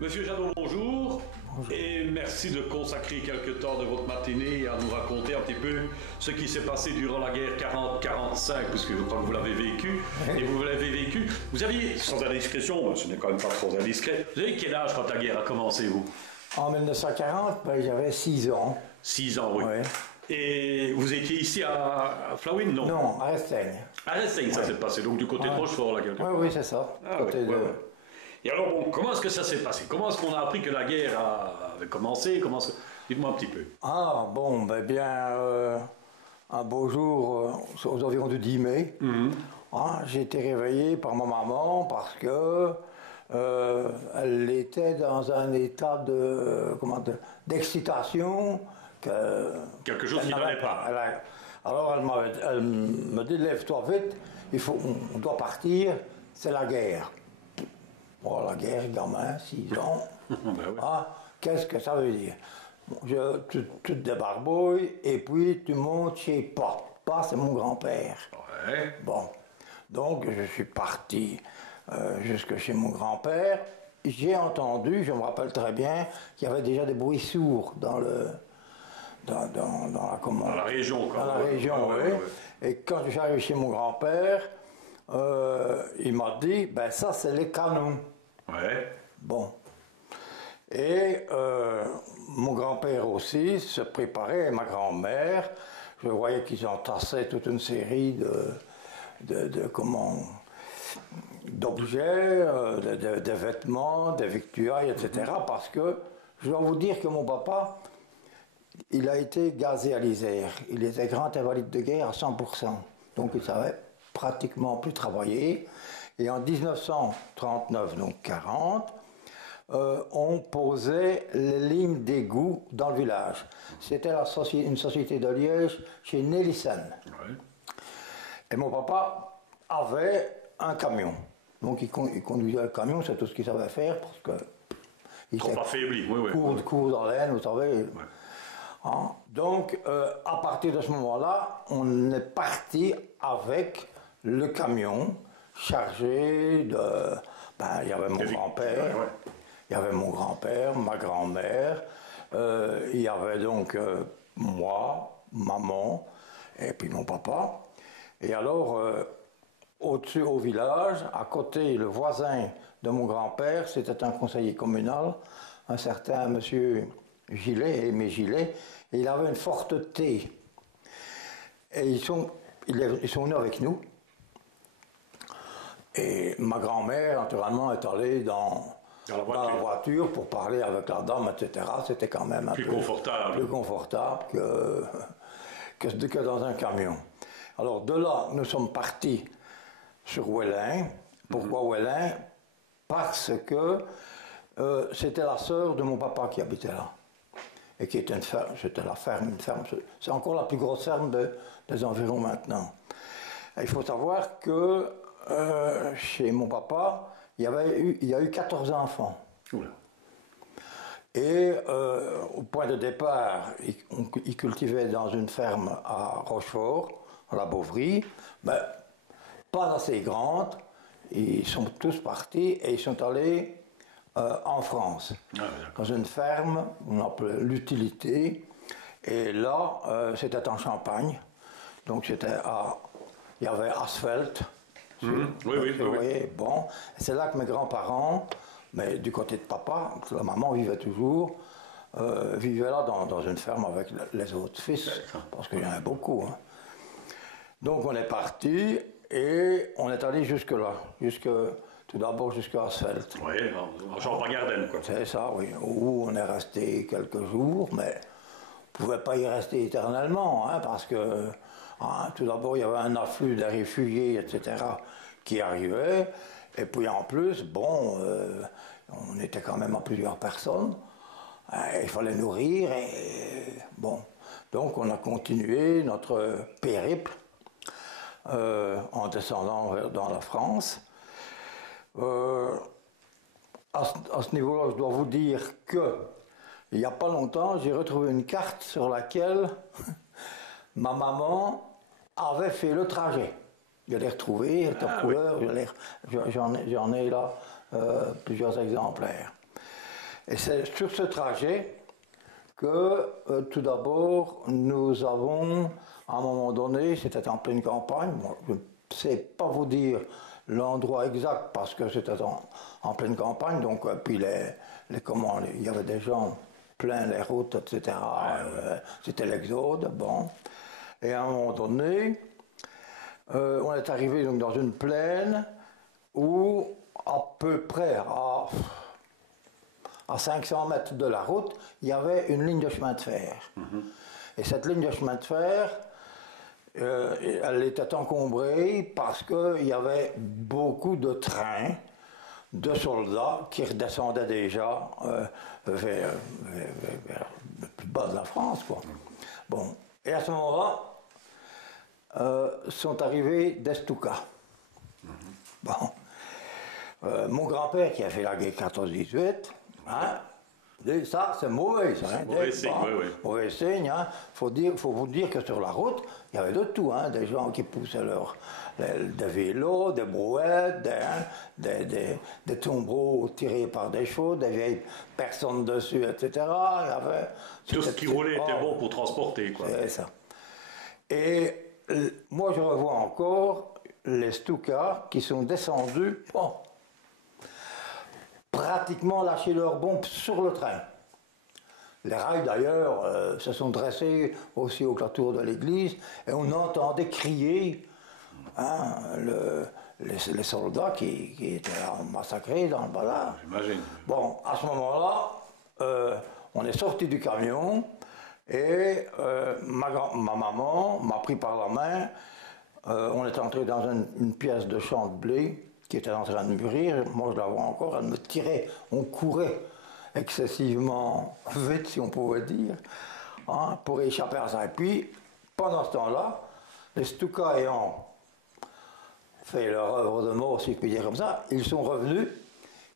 Monsieur Jadot, bonjour. Bonjour. Et merci de consacrer quelques temps de votre matinée à nous raconter un petit peu ce qui s'est passé durant la guerre 40-45, puisque je crois que vous l'avez vécu. Oui. Et vous l'avez vécu. Vous aviez, sans indiscrétion, ce n'est quand même pas trop indiscret, vous avez quel âge quand la guerre a commencé, vous? En 1940, j'avais 6 ans. 6 ans, oui. Ouais. Et vous étiez ici à Flawin, non? Non, à Resteigne. À Resteigne, ça s'est passé, donc du côté de Rochefort, là, quelque part. Oui, c'est ça. Ah, Côté oui, de... ouais, ouais. Et alors, bon, comment est-ce que ça s'est passé? Comment est-ce qu'on a appris que la guerre avait commencé? Dites-moi un petit peu. Ah, bon, un beau jour, aux environs du 10 mai, j'ai été réveillé par ma maman parce que elle était dans un état d'excitation. Quelque chose qui n'allait pas. Alors elle me dit, lève-toi vite, on doit partir, c'est la guerre. Oh, la guerre, gamin, 6 ans. Ben oui. Ah, qu'est-ce que ça veut dire? Tu te débarbouilles et puis tu montes chez Pa. Pa, c'est mon grand-père. Ouais. Bon, donc je suis parti jusque chez mon grand-père. J'ai entendu, je me rappelle très bien, qu'il y avait déjà des bruits sourds dans Dans la région, quoi. Dans la région, Ouais, oui. ouais. Et quand je suis arrivé chez mon grand-père, il m'a dit, ben ça c'est les canons. Ouais. Bon. Et mon grand-père aussi se préparait, et ma grand-mère, je voyais qu'ils entassaient toute une série d'objets, de vêtements, de victuailles, etc. Parce que je dois vous dire que mon papa, il a été gazé à l'Isère. Il était grand invalide de guerre à 100%. Donc il savait pratiquement plus travailler. Et en 1939, donc 40, on posait les lignes d'égout dans le village. C'était une société de Liège chez Nélissen. Ouais. Et mon papa avait un camion. Donc il conduisait le camion, c'est tout ce qu'il savait faire, parce que il Trop était affaibli, oui, oui. court dans l'aine, vous savez. Ouais. Hein. Donc, à partir de ce moment-là, on est parti avec le camion chargé de... il y avait mon grand-père, Ouais. il y avait mon grand-père, ma grand-mère, il y avait donc moi, maman, et puis mon papa. Et alors, au-dessus, au village, à côté, le voisin de mon grand-père, c'était un conseiller communal, un certain monsieur Gillet, Aimé Gillet, et il avait une forte thé. Et ils sont venus avec nous. Et ma grand-mère, naturellement, est allée dans la voiture pour parler avec la dame, etc. C'était quand même Plus confortable que dans un camion. Alors de là, nous sommes partis sur Ouélin. Pourquoi Ouélin? Parce que c'était la sœur de mon papa qui habitait là. Et qui était une ferme, c'était la ferme, une ferme. C'est encore la plus grosse ferme des environs maintenant. Et il faut savoir que chez mon papa, il y a eu 14 enfants. Oula. Et au point de départ, ils cultivaient dans une ferme à Rochefort, à la Beauvrie, mais pas assez grande. Ils sont tous partis et ils sont allés en France, dans une ferme, on appelait l'utilité. Et là, c'était en Champagne. Donc il y avait Asphalt. Oui. Bon, c'est là que mes grands-parents, mais du côté de papa, la maman vivait toujours, vivait là dans une ferme avec les autres fils, parce qu'il y en avait beaucoup. Hein. Donc on est parti et on est allé jusque-là, tout d'abord jusqu'à Asphalt. Oui, en Champagne-Ardenne, quoi. C'est ça, oui, où on est resté quelques jours, mais on ne pouvait pas y rester éternellement, hein, parce que tout d'abord il y avait un afflux de réfugiés, etc., qui arrivaient, et puis en plus, bon, on était quand même à plusieurs personnes, il fallait nourrir, et bon, donc on a continué notre périple en descendant dans la France. À ce niveau-là, je dois vous dire que il n'y a pas longtemps, j'ai retrouvé une carte sur laquelle ma maman avait fait le trajet. Je l'ai retrouvée, elle est en couleur, j'en ai là plusieurs exemplaires. Et c'est sur ce trajet que, tout d'abord, nous avons, à un moment donné, c'était en pleine campagne, bon, je ne sais pas vous dire l'endroit exact parce que c'était en pleine campagne, donc puis il y avait des gens plein les routes, etc. C'était l'exode, bon. Et à un moment donné, on est arrivé donc dans une plaine où à peu près à 500 mètres de la route, il y avait une ligne de chemin de fer. Et cette ligne de chemin de fer, elle était encombrée parce qu'il y avait beaucoup de trains de soldats qui redescendaient déjà vers le plus bas de la France, quoi. Bon. Et à ce moment-là, sont arrivés des Stukas. Bon. Mon grand-père qui a fait la guerre 14-18, hein, ça c'est mauvais, ça. Hein, mauvais signe, oui. Mauvais signe, hein. Faut vous dire que sur la route, il y avait de tout, hein, des gens qui poussaient des vélos, des brouettes, des tombereaux tirés par des chevaux, des vieilles personnes dessus, etc. Tout ce qui roulait était bon pour transporter, quoi. C'est ça. Et moi je revois encore les Stukas qui sont descendus, bon, pratiquement lâcher leurs bombes sur le train. Les rails d'ailleurs se sont dressés aussi au tour de l'église et on entendait crier, hein, les soldats qui étaient massacrés dans le bazar. J'imagine. Bon, à ce moment-là, on est sorti du camion et ma maman m'a pris par la main. On est entré dans une pièce de champ de blé qui était en train de mûrir. Moi, je la vois encore, elle me tirait. On courait excessivement vite, si on pouvait dire, hein, pour échapper à ça. Et puis, pendant ce temps-là, les Stukas ayant fait leur œuvre de mort, si je puis dire comme ça, ils sont revenus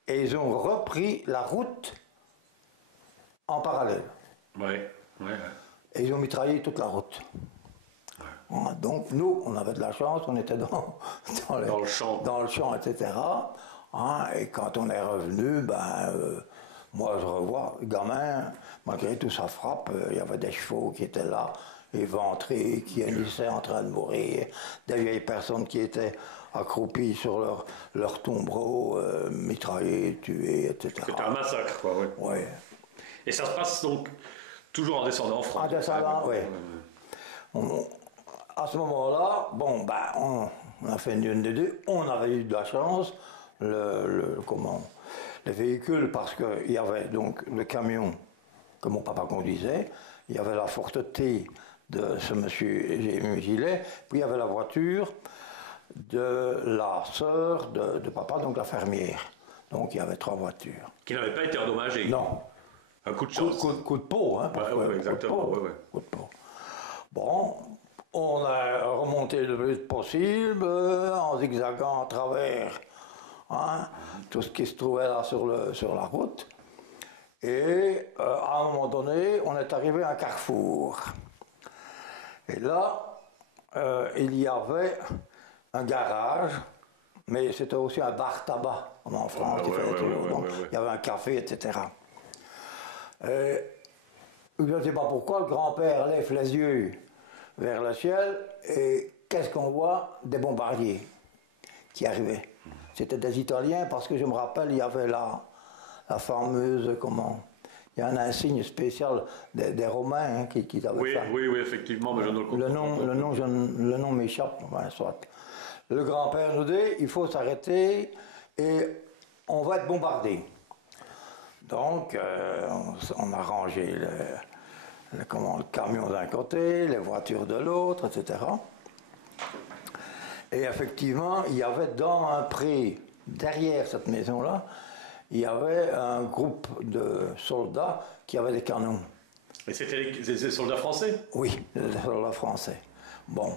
et ils ont repris la route en parallèle. Oui. Et ils ont mitraillé toute la route. Donc nous, on avait de la chance, on était dans le champ, etc. Et quand on est revenu, moi je revois, gamin, malgré tout ça frappe, il y avait des chevaux qui étaient là, éventrés, qui hennissaient en train de mourir, des vieilles personnes qui étaient accroupies sur leur tombereau, mitraillées, tuées, etc. C'était un massacre, quoi, oui. Oui. Et ça se passe donc toujours en descendant en France. En descendant, oui. À ce moment-là, bon, on a fait une des deux. On avait eu de la chance, les véhicules, parce qu'il y avait donc le camion que mon papa conduisait, il y avait la Forte T de ce monsieur Gilet, puis il y avait la voiture de la sœur de papa, donc la fermière. Donc il y avait 3 voitures. Qui n'avaient pas été endommagées. Non. Un coup de chance. Coup de peau, hein. Oui, exactement. Coup de peau. Bon. On a remonté le plus possible, en zigzagant à travers, hein, tout ce qui se trouvait là sur la route. Et à un moment donné, on est arrivé à un carrefour. Et là, il y avait un garage, mais c'était aussi un bar-tabac, comme en France. Il y avait un café, etc. Et je ne sais pas pourquoi, le grand-père lève les yeux vers le ciel, et qu'est-ce qu'on voit? Des bombardiers qui arrivaient. C'était des Italiens, parce que je me rappelle, il y avait la fameuse, il y a un insigne spécial des Romains, hein, qui avaient ça. Oui, effectivement, mais je ne le comprends pas. Le nom m'échappe, soit. Le grand-père nous dit, il faut s'arrêter, et on va être bombardé. Donc, on a rangé le camion d'un côté, les voitures de l'autre, etc. Et effectivement, il y avait dans un pré, derrière cette maison-là, il y avait un groupe de soldats qui avaient des canons. Et c'était des soldats français? Oui, des soldats français. Bon,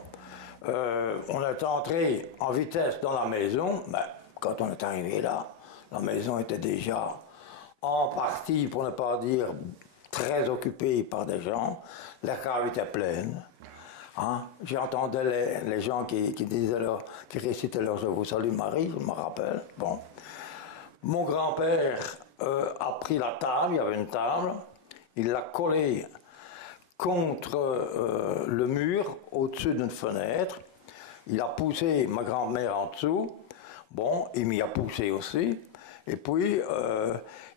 on est entré en vitesse dans la maison, mais quand on est arrivé là, la maison était déjà en partie, pour ne pas dire très occupée par des gens, la cave était pleine. Hein? J'entendais les gens qui récitaient leur Je vous salue Marie, je me rappelle. Bon. Mon grand-père a pris la table, il y avait une table, il l'a collée contre le mur, au-dessus d'une fenêtre. Il a poussé ma grand-mère en dessous. Bon, il m'y a poussé aussi. Et puis,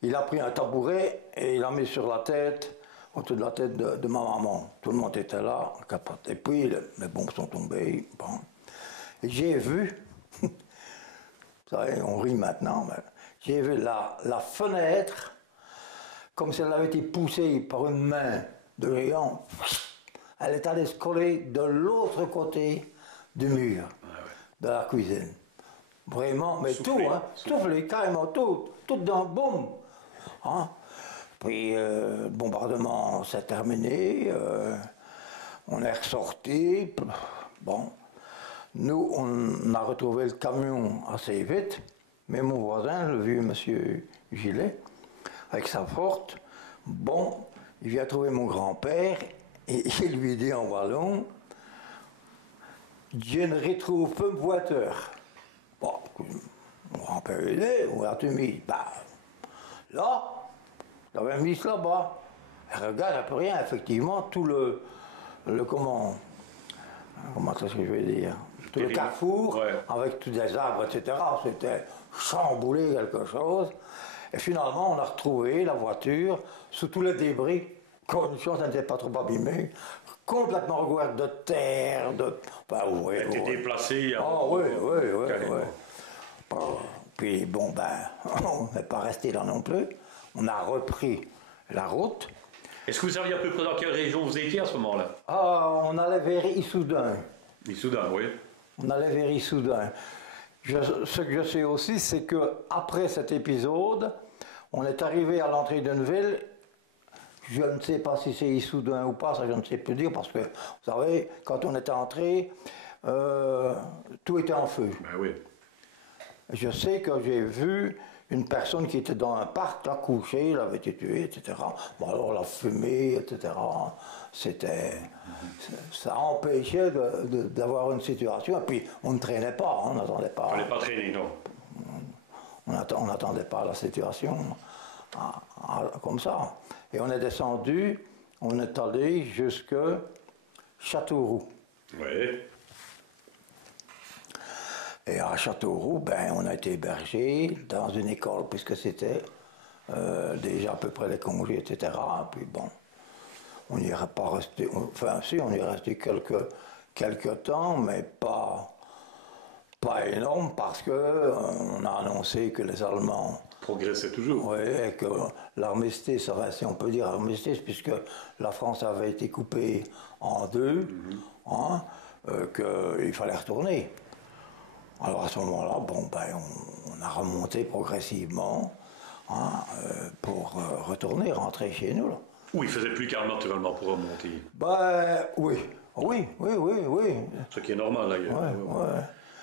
il a pris un tabouret et il l'a mis sur la tête, au-dessus de la tête de ma maman. Tout le monde était là, capote. Et puis, les bombes sont tombées. Bon. Et j'ai vu, vous savez, on rit maintenant, mais j'ai vu la fenêtre, comme si elle avait été poussée par une main de géant. Elle est allée se coller de l'autre côté du mur de la cuisine. Vraiment, mais soufflé, tout, hein, soufflé, carrément, tout dans boum. Hein. Puis le bombardement s'est terminé, on est ressorti. Bon, nous, on a retrouvé le camion assez vite, mais mon voisin, le vieux monsieur Gillet, avec sa forte, bon, il vient trouver mon grand-père et il lui dit en wallon, je ne retrouve pas une voiture. Bon, mon grand-père est dit, où as-tu mis? Bah, là, j'avais mis là-bas. Et regarde, il n'y a plus rien, effectivement, tout le comment ça je vais dire, tout le carrefour, avec tous des arbres, etc. C'était chamboulé quelque chose. Et finalement, on a retrouvé la voiture sous tous les débris. Comme une chose, elle n'était pas trop abîmée, complètement recouverte de terre, de... Enfin, ouais, elle était déplacée. Oh, oui. Puis bon, ben, on n'est pas resté là non plus. On a repris la route. Est-ce que vous saviez à peu près dans quelle région vous étiez à ce moment-là? On allait vers Issoudun. Issoudun, oui. On allait vers Issoudun. Ce que je sais aussi, c'est qu'après cet épisode, on est arrivé à l'entrée d'une ville. Je ne sais pas si c'est Issoudun ou pas, ça je ne sais plus dire, parce que, vous savez, quand on est entré, tout était en feu. Ben oui. Je sais que j'ai vu une personne qui était dans un parc, là, couchée, elle avait été tuée, etc. Bon, alors la fumée, etc., ça empêchait d'avoir une situation. Et puis, on ne traînait pas, on n'attendait pas. Il ne fallait pas traîner, non. On n'attendait pas la situation comme ça. Et on est descendu, on est allé jusque Châteauroux. Oui. Et à Châteauroux, ben, on a été hébergé dans une école, puisque c'était déjà à peu près les congés, etc. Puis bon, on n'y est pas resté, enfin si, on y est resté quelques temps, mais pas énorme, parce qu'on a annoncé que les Allemands progressait toujours. Oui, et que l'armistice, si on peut dire armistice, puisque la France avait été coupée en deux, qu'il fallait retourner. Alors à ce moment-là, bon, ben, on a remonté progressivement pour retourner, rentrer chez nous. Là. Oui, il faisait plus calme naturellement pour remonter. Ben oui. Ce qui est normal d'ailleurs. Ouais.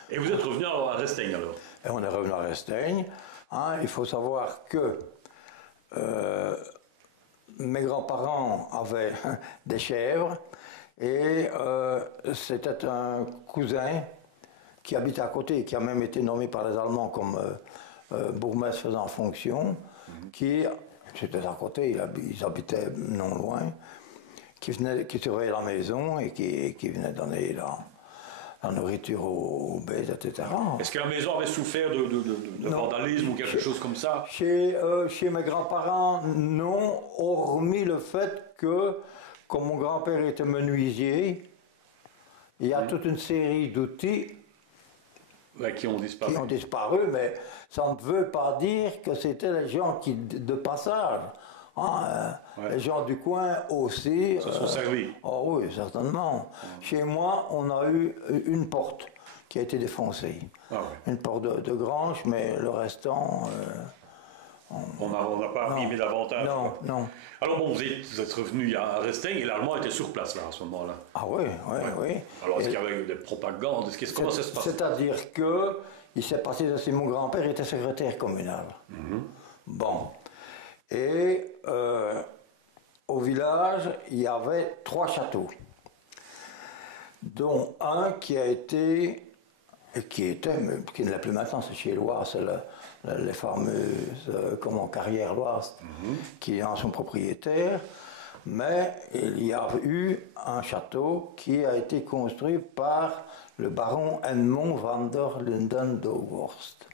Et vous êtes revenu à Resteigne alors? Et on est revenu à Resteigne. Il faut savoir que mes grands-parents avaient des chèvres et c'était un cousin qui habitait à côté, qui a même été nommé par les Allemands comme bourgmestre faisant fonction, qui, c'était à côté, ils habitaient non loin, qui surveillait la maison et qui venait donner la nourriture aux bêtes, etc. Est-ce que la maison avait souffert de vandalisme ou quelque chose comme ça? Chez mes grands-parents, non, hormis le fait que, comme mon grand-père était menuisier, il y a toute une série d'outils qui ont disparu, mais ça ne veut pas dire que c'était les gens de passage. Les gens du coin aussi. Se sont servis. Oh oui, certainement. Chez moi, on a eu une porte qui a été défoncée. Une porte de grange, mais le restant... on n'a pas abîmé davantage. Non. Alors bon, vous êtes revenu à Resteigne et l'Allemand était sur place là, à ce moment-là. Ah oui. Alors est-ce qu'il y avait des propagandes? Comment ça se passe? C'est-à-dire que il s'est passé aussi, mon grand-père était secrétaire communal. Bon. Et au village, il y avait 3 châteaux, dont un qui a été et qui ne l'est plus maintenant, c'est chez Loire, c'est les fameuses carrières Loire qui en sont propriétaires. Mais il y a eu un château qui a été construit par le baron Edmond van der Linden d'Horst.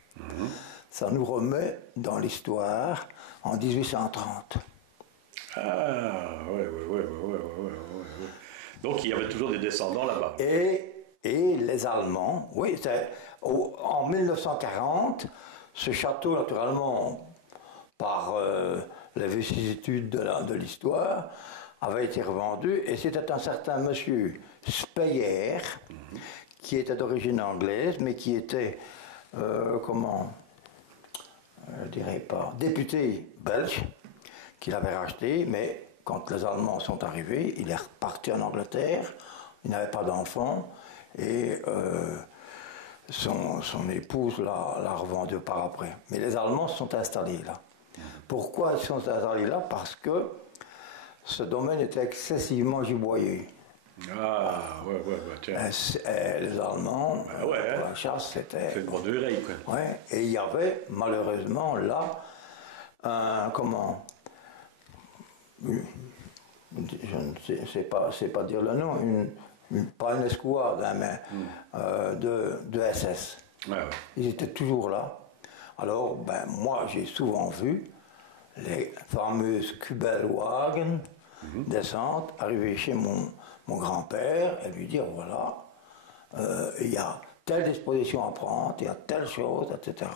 Ça nous remet dans l'histoire en 1830. Ah, oui. Donc il y avait toujours des descendants là-bas. Et les Allemands, oui, en 1940, ce château, naturellement, par les vicissitudes de l'histoire, avait été revendu, et c'était un certain monsieur Speyer, qui était d'origine anglaise, mais qui était, je dirais pas, député belge, qui l'avait racheté, mais quand les Allemands sont arrivés, il est reparti en Angleterre, il n'avait pas d'enfant, et son épouse l'a revendu par après. Mais les Allemands se sont installés là. Pourquoi ils sont installés là? Parce que ce domaine était excessivement giboyé. Ah, ouais, tiens. Les Allemands, pour la chasse, c'était... C'est le droit de l'oreille, quoi. Ouais, et il y avait, malheureusement, là, je ne sais pas dire le nom, pas une escouade, hein, mais de SS. Ouais. Ils étaient toujours là. Alors, moi, j'ai souvent vu les fameuses Kubelwagen descendre, arriver chez mon grand-père et lui dire, voilà, il y a telle disposition à prendre, il y a telle chose, etc.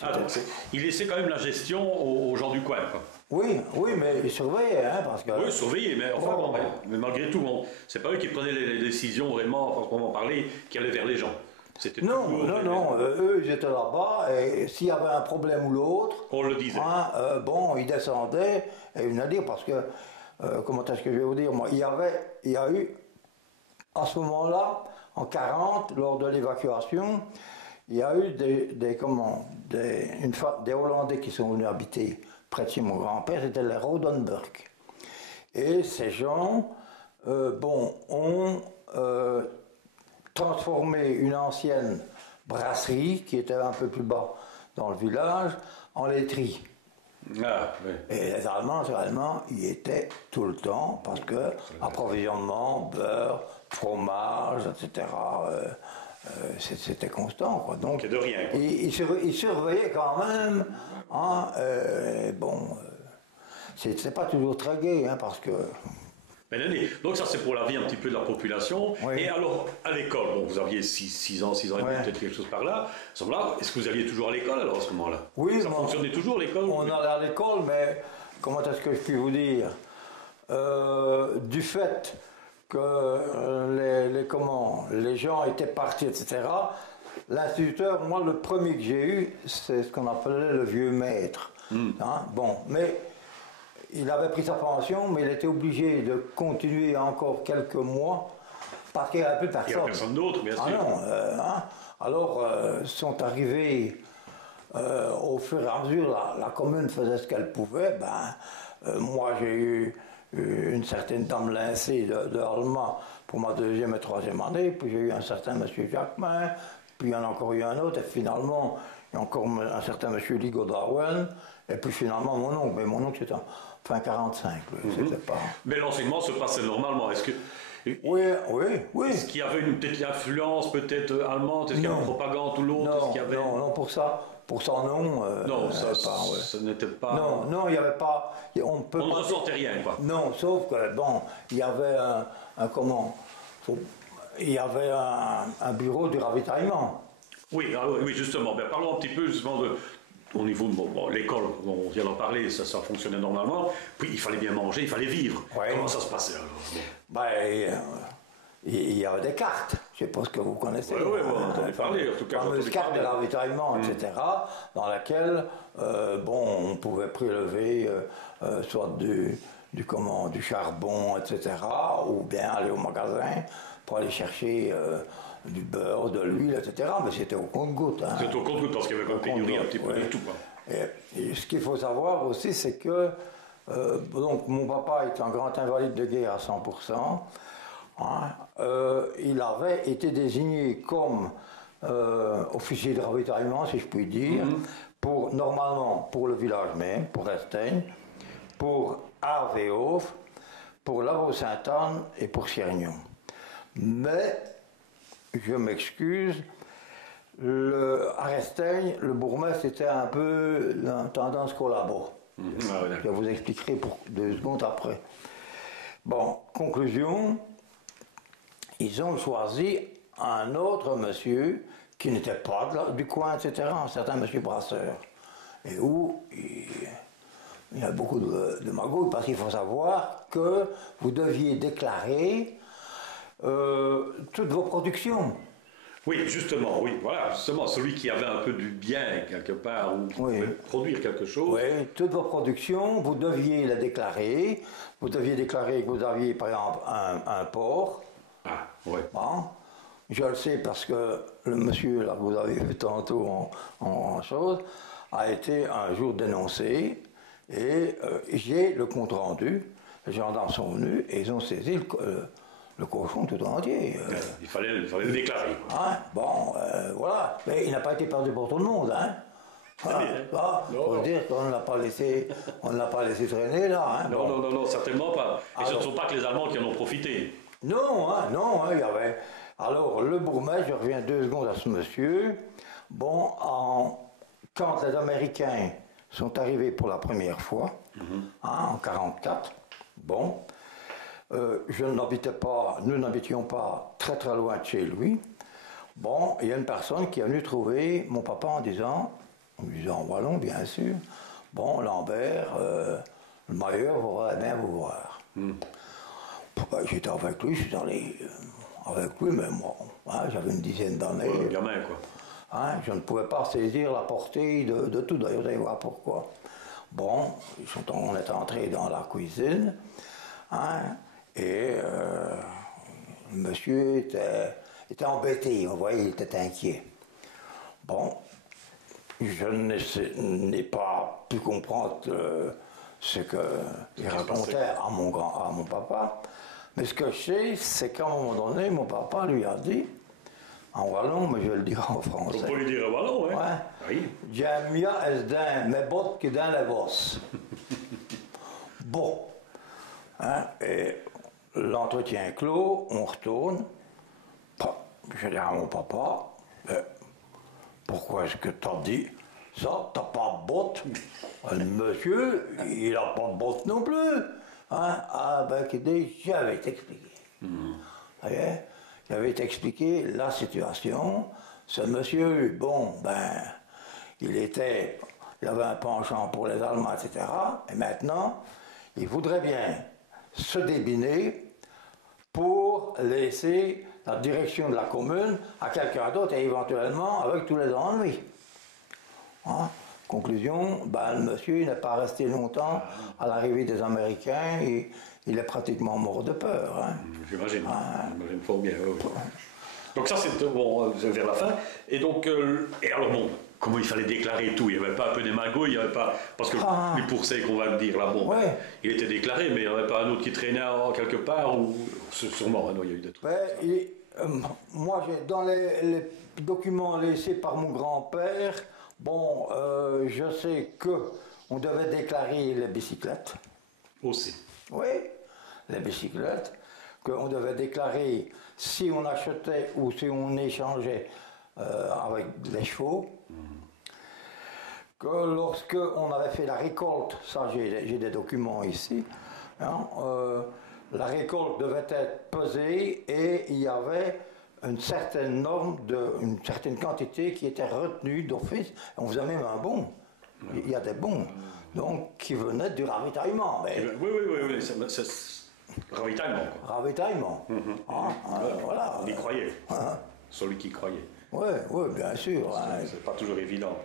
Donc il laissait quand même la gestion aux gens du coin, quoi. Oui, mais ils surveillaient, hein, parce que... Oui, surveillaient, mais enfin, mais malgré tout, c'est pas eux qui prenaient les décisions vraiment, proprement parler, qui allaient vers les gens. Non, eux, ils étaient là-bas, et s'il y avait un problème ou l'autre... On le disait. Ils descendaient, et ils venaient dire, parce que, comment est-ce que je vais vous dire, moi, il y a eu, à ce moment-là, en 40, lors de l'évacuation, il y a eu des Hollandais qui sont venus habiter près de chez mon grand-père, c'était les Rodenburg. Et ces gens, ont transformé une ancienne brasserie, qui était un peu plus bas dans le village, en laiterie. Ah, oui. Et les Allemands, y étaient tout le temps, parce que approvisionnement, beurre, fromage, etc., c'était constant, quoi. Donc, de rien, quoi. Ils surveillaient quand même, hein, c'est pas toujours très gai, hein, parce que... Donc ça c'est pour la vie un petit peu de la population. Oui. Et alors, à l'école, vous aviez 6 ans et demi, peut-être quelque chose par là. Est-ce que vous alliez toujours à l'école alors à ce moment-là? Oui. Ça fonctionnait toujours l'école? On allait à l'école, mais comment est-ce que je puis vous dire? Du fait que les gens étaient partis, etc., l'instituteur, moi le premier que j'ai eu, c'est ce qu'on appelait le vieux maître. Hein? Mais il avait pris sa pension, mais il était obligé de continuer encore quelques mois parce qu'il n'y avait plus personne. Il n'y a personne d'autre, bien sûr. Alors, sont arrivés au fur et à mesure, la commune faisait ce qu'elle pouvait. Moi, j'ai eu une certaine dame Lincé de Alma pour ma 2e et 3e année, puis j'ai eu un certain monsieur Jacquemin, puis il y en a encore eu un autre, et finalement, il y a encore un certain monsieur Ligodawen, et puis finalement mon oncle. Mais mon oncle, c'était en fin 45. C'était pas... Mais l'enseignement se passait normalement. Est-ce que... Oui. Est-ce qu'il y avait une petite influence peut-être allemande? Est-ce qu'il y avait une propagande ou l'autre? Non, pour ça non. Non, ça n'était pas... Non, il n'y avait pas... On ne ressortait rien, quoi. Non, sauf que, il y avait il y avait un bureau du ravitaillement. Oui, justement. Parlons un petit peu justement au niveau de l'école, on vient d'en parler, ça fonctionnait normalement. Puis il fallait bien manger, il fallait vivre. Ouais. Comment ça se passait alors? Il y avait des cartes, je ne sais pas ce que vous connaissez. Oui, on entendait parler, en tout cas. Fameuse carte de ravitaillement, etc., dans laquelle, on pouvait prélever soit du charbon, etc., ou bien aller au magasin pour aller chercher du beurre, de l'huile, etc., mais c'était au compte-gouttes. Hein. C'était au compte-gouttes parce qu'il y avait comme pénurie un petit peu de tout. Et ce qu'il faut savoir aussi, c'est que donc mon papa est un grand invalide de guerre à 100%. Il avait été désigné comme officier de ravitaillement, si je puis dire, normalement pour le village même, pour Resteigne, pour Arvéof, pour Lavaux-Sainte-Anne et pour Siergnon. Mais, je m'excuse, à Resteigne, le bourgmestre était un peu la tendance collabo. Je vous expliquerai pour 2 secondes après. Bon, conclusion, ils ont choisi un autre monsieur qui n'était pas du coin, etc., un certain monsieur Brasseur. Et où il y a beaucoup de magouilles, parce qu'il faut savoir que vous deviez déclarer toutes vos productions. Oui, justement, oui, voilà, justement, celui qui avait un peu du bien quelque part, ou qui pouvait produire quelque chose. Oui, toutes vos productions, vous deviez les déclarer. Vous deviez déclarer que vous aviez, par exemple, un porc. Ah, oui. Bon, je le sais parce que le monsieur, là, que vous avez vu tantôt en chose, a été un jour dénoncé. Et j'ai le compte rendu. Les gendarmes sont venus et ils ont saisi le cochon tout entier. Il fallait le déclarer. Hein, bon, voilà. Mais il n'a pas été perdu pour tout le monde. Hein. Il faut dire qu'on ne l'a pas laissé traîner là. Hein, non, non, certainement pas. Et ce ne sont pas que les Allemands qui en ont profité. Non, il y avait. Alors, le bourgmestre, je reviens 2 secondes à ce monsieur. Bon, quand les Américains sont arrivés pour la première fois, en 1944, bon, nous n'habitions pas très très loin de chez lui. Bon, il y a une personne qui est venue trouver mon papa en disant en wallon bien sûr, bon, Lambert, le Mailleur voudrait bien vous voir. J'étais avec lui, je suis allé avec lui, mais moi, j'avais une dizaine d'années. Gamin, quoi. Je ne pouvais pas saisir la portée de tout, d'ailleurs, vous allez voir pourquoi. Bon, on est entré dans la cuisine, et le monsieur était embêté, vous voyez, il était inquiet. Bon, je n'ai pas pu comprendre ce qu'il racontait à mon papa, mais ce que je sais, c'est qu'à un moment donné, mon papa lui a dit, en wallon, mais je vais le dire en français. On peut lui dire en wallon, hein? Ouais. Oui. J'aime mieux être dans mes bottes que dans les bosses. Bon. Et l'entretien est clos, on retourne. Je dis à mon papa, pourquoi est-ce que tu as dit ça? T'as pas de bottes? Le monsieur, il n'a pas de bottes non plus. J'avais expliqué. Voyez? J'avais expliqué la situation. Ce monsieur, bon, il avait un penchant pour les Allemands, etc. Et maintenant, il voudrait bien se débiner pour laisser la direction de la commune à quelqu'un d'autre et éventuellement avec tous les ennuis. Conclusion, le monsieur n'est pas resté longtemps à l'arrivée des Américains et il est pratiquement mort de peur. J'imagine, j'imagine fort bien. Donc ça, c'est bon, vers la fin. Et donc, et alors bon, comment il fallait déclarer tout? Il n'y avait pas un peu des magouilles, il n'y avait pas... Parce que lui pour c'est qu'on va le dire là, bon, il était déclaré, mais il n'y avait pas un autre qui traînait quelque part, ou sûrement, non, il y a eu des trucs. Moi, dans les documents laissés par mon grand-père, bon, je sais qu'on devait déclarer les bicyclettes. Aussi. Oui, les bicyclettes, qu'on devait déclarer si on achetait ou si on échangeait avec les chevaux. Que lorsque on avait fait la récolte, ça j'ai des documents ici, la récolte devait être pesée et il y avait une certaine norme, une certaine quantité qui était retenue d'office. On faisait même un bon. Il y a des bons, donc qui venaient du ravitaillement. Mais... Oui, c'est ravitaillement. Quoi. Ravitaillement. Voilà. On y croyait. Celui qui croyait. Oui, bien sûr. C'est pas toujours évident.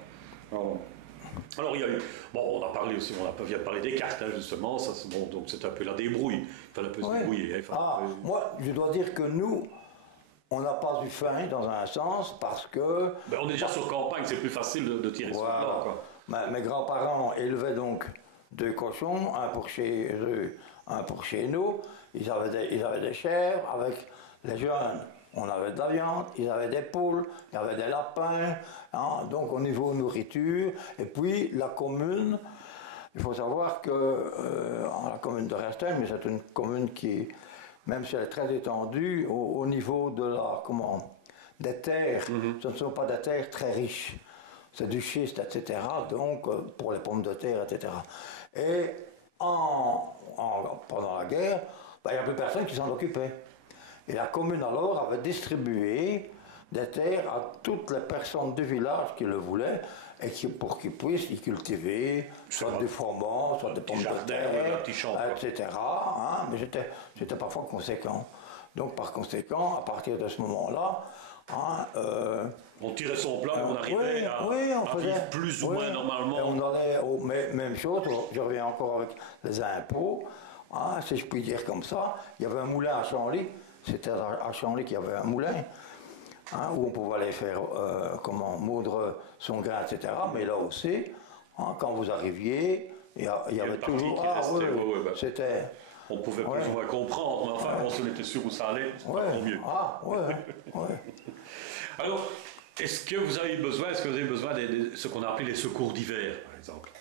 Alors il y a eu, bon, on a parlé aussi, on vient de parler des cartes, justement, ça, bon, donc c'est un peu la débrouille, il fallait un peu se débrouiller. Moi, je dois dire que nous, on n'a pas eu faim dans un sens parce que... On est déjà sur campagne, c'est plus facile de tirer sur le plat, quoi. Mes grands-parents élevaient donc 2 cochons, un pour chez eux, un pour chez nous. Ils avaient des chèvres avec les jeunes. On avait de la viande, ils avaient des poules, il y avait des lapins, hein, donc au niveau nourriture. Et puis la commune, il faut savoir que la commune de Resteigne, mais c'est une commune qui, même si elle est très étendue, au niveau de la, des terres, ce ne sont pas des terres très riches. C'est du schiste, etc. Donc pour les pommes de terre, etc. Et pendant la guerre, il n'y a plus personne qui s'en occupait. Et la commune alors avait distribué des terres à toutes les personnes du village qui le voulaient et pour qu'ils puissent y cultiver soit du froment, soit des pommes de terre, etc. Hein, mais j'étais parfois conséquent. Donc par conséquent, à partir de ce moment-là, on tirait son plan et on arrivait à vivre plus ou moins normalement. Et on allait même chose, je reviens encore avec les impôts, si je puis dire comme ça, il y avait un moulin à Chanly. C'était à Chanly qu'il y avait un moulin, où on pouvait aller faire, moudre son grain, etc. Mais là aussi, quand vous arriviez, il y avait toujours... c'était... On pouvait plus ou moins comprendre, mais enfin, on était sûr où ça allait, c'est pas trop mieux. Alors, est-ce que vous avez besoin de ce qu'on a appelé les secours d'hiver, par exemple?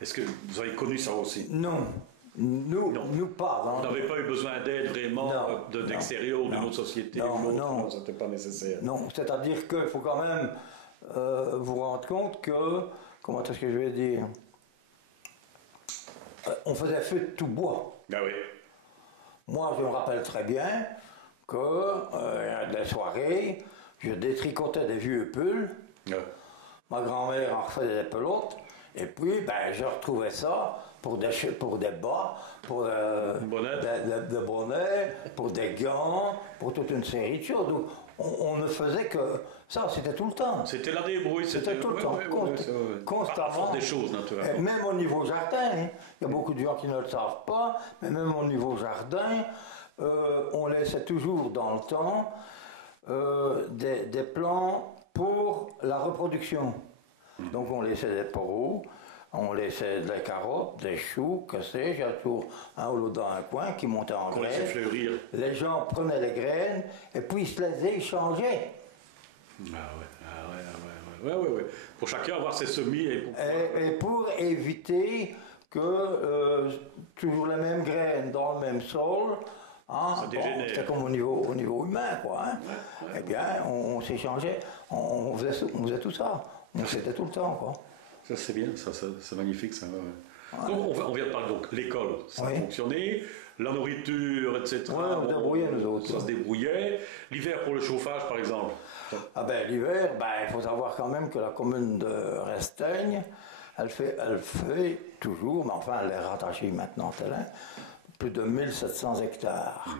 Est-ce que vous avez connu ça aussi? Non. Nous pas. Vous n'avez pas eu besoin d'aide vraiment d'extérieur ou d'une autre société? Non, ça n'était pas nécessaire. Non, c'est-à-dire qu'il faut quand même vous rendre compte que, comment est-ce que je vais dire, on faisait feu de tout bois. Ah oui. Moi, je me rappelle très bien que des soirées, je détricotais des vieux pulls. Ma grand-mère en refaisait des pelotes. Et puis, je retrouvais ça pour des bas, pour des bonnets, pour des gants, pour toute une série de choses. Donc, on ne faisait que ça, c'était tout le temps. C'était la débrouille. C'était tout le temps, constamment. Par force des choses, naturellement. Et même au niveau jardin, il y a beaucoup de gens qui ne le savent pas, mais même au niveau jardin, on laissait toujours dans le temps des plants pour la reproduction. Donc on laissait des poros, on laissait des carottes, des choux, que sais-je, il y a toujours un ou l'autre dans un coin qui montait en graines. On laissait fleurir. Les gens prenaient les graines et puis ils se les échangeaient. Ouais. Pour chacun avoir ses semis et pour éviter que toujours les mêmes graines dans le même sol. C'était comme au niveau humain, quoi. Eh bien, on s'échangeait, on faisait tout ça. C'était tout le temps, quoi. Ça, c'est bien, c'est magnifique, ça. Donc, on vient de parler, donc, l'école, ça a fonctionné, la nourriture, etc. On se débrouillait, nous autres. Ça se débrouillait. L'hiver, pour le chauffage, par exemple? L'hiver, il faut savoir quand même que la commune de Resteigne, elle fait toujours, mais enfin, elle est rattachée maintenant, plus de 1700 hectares.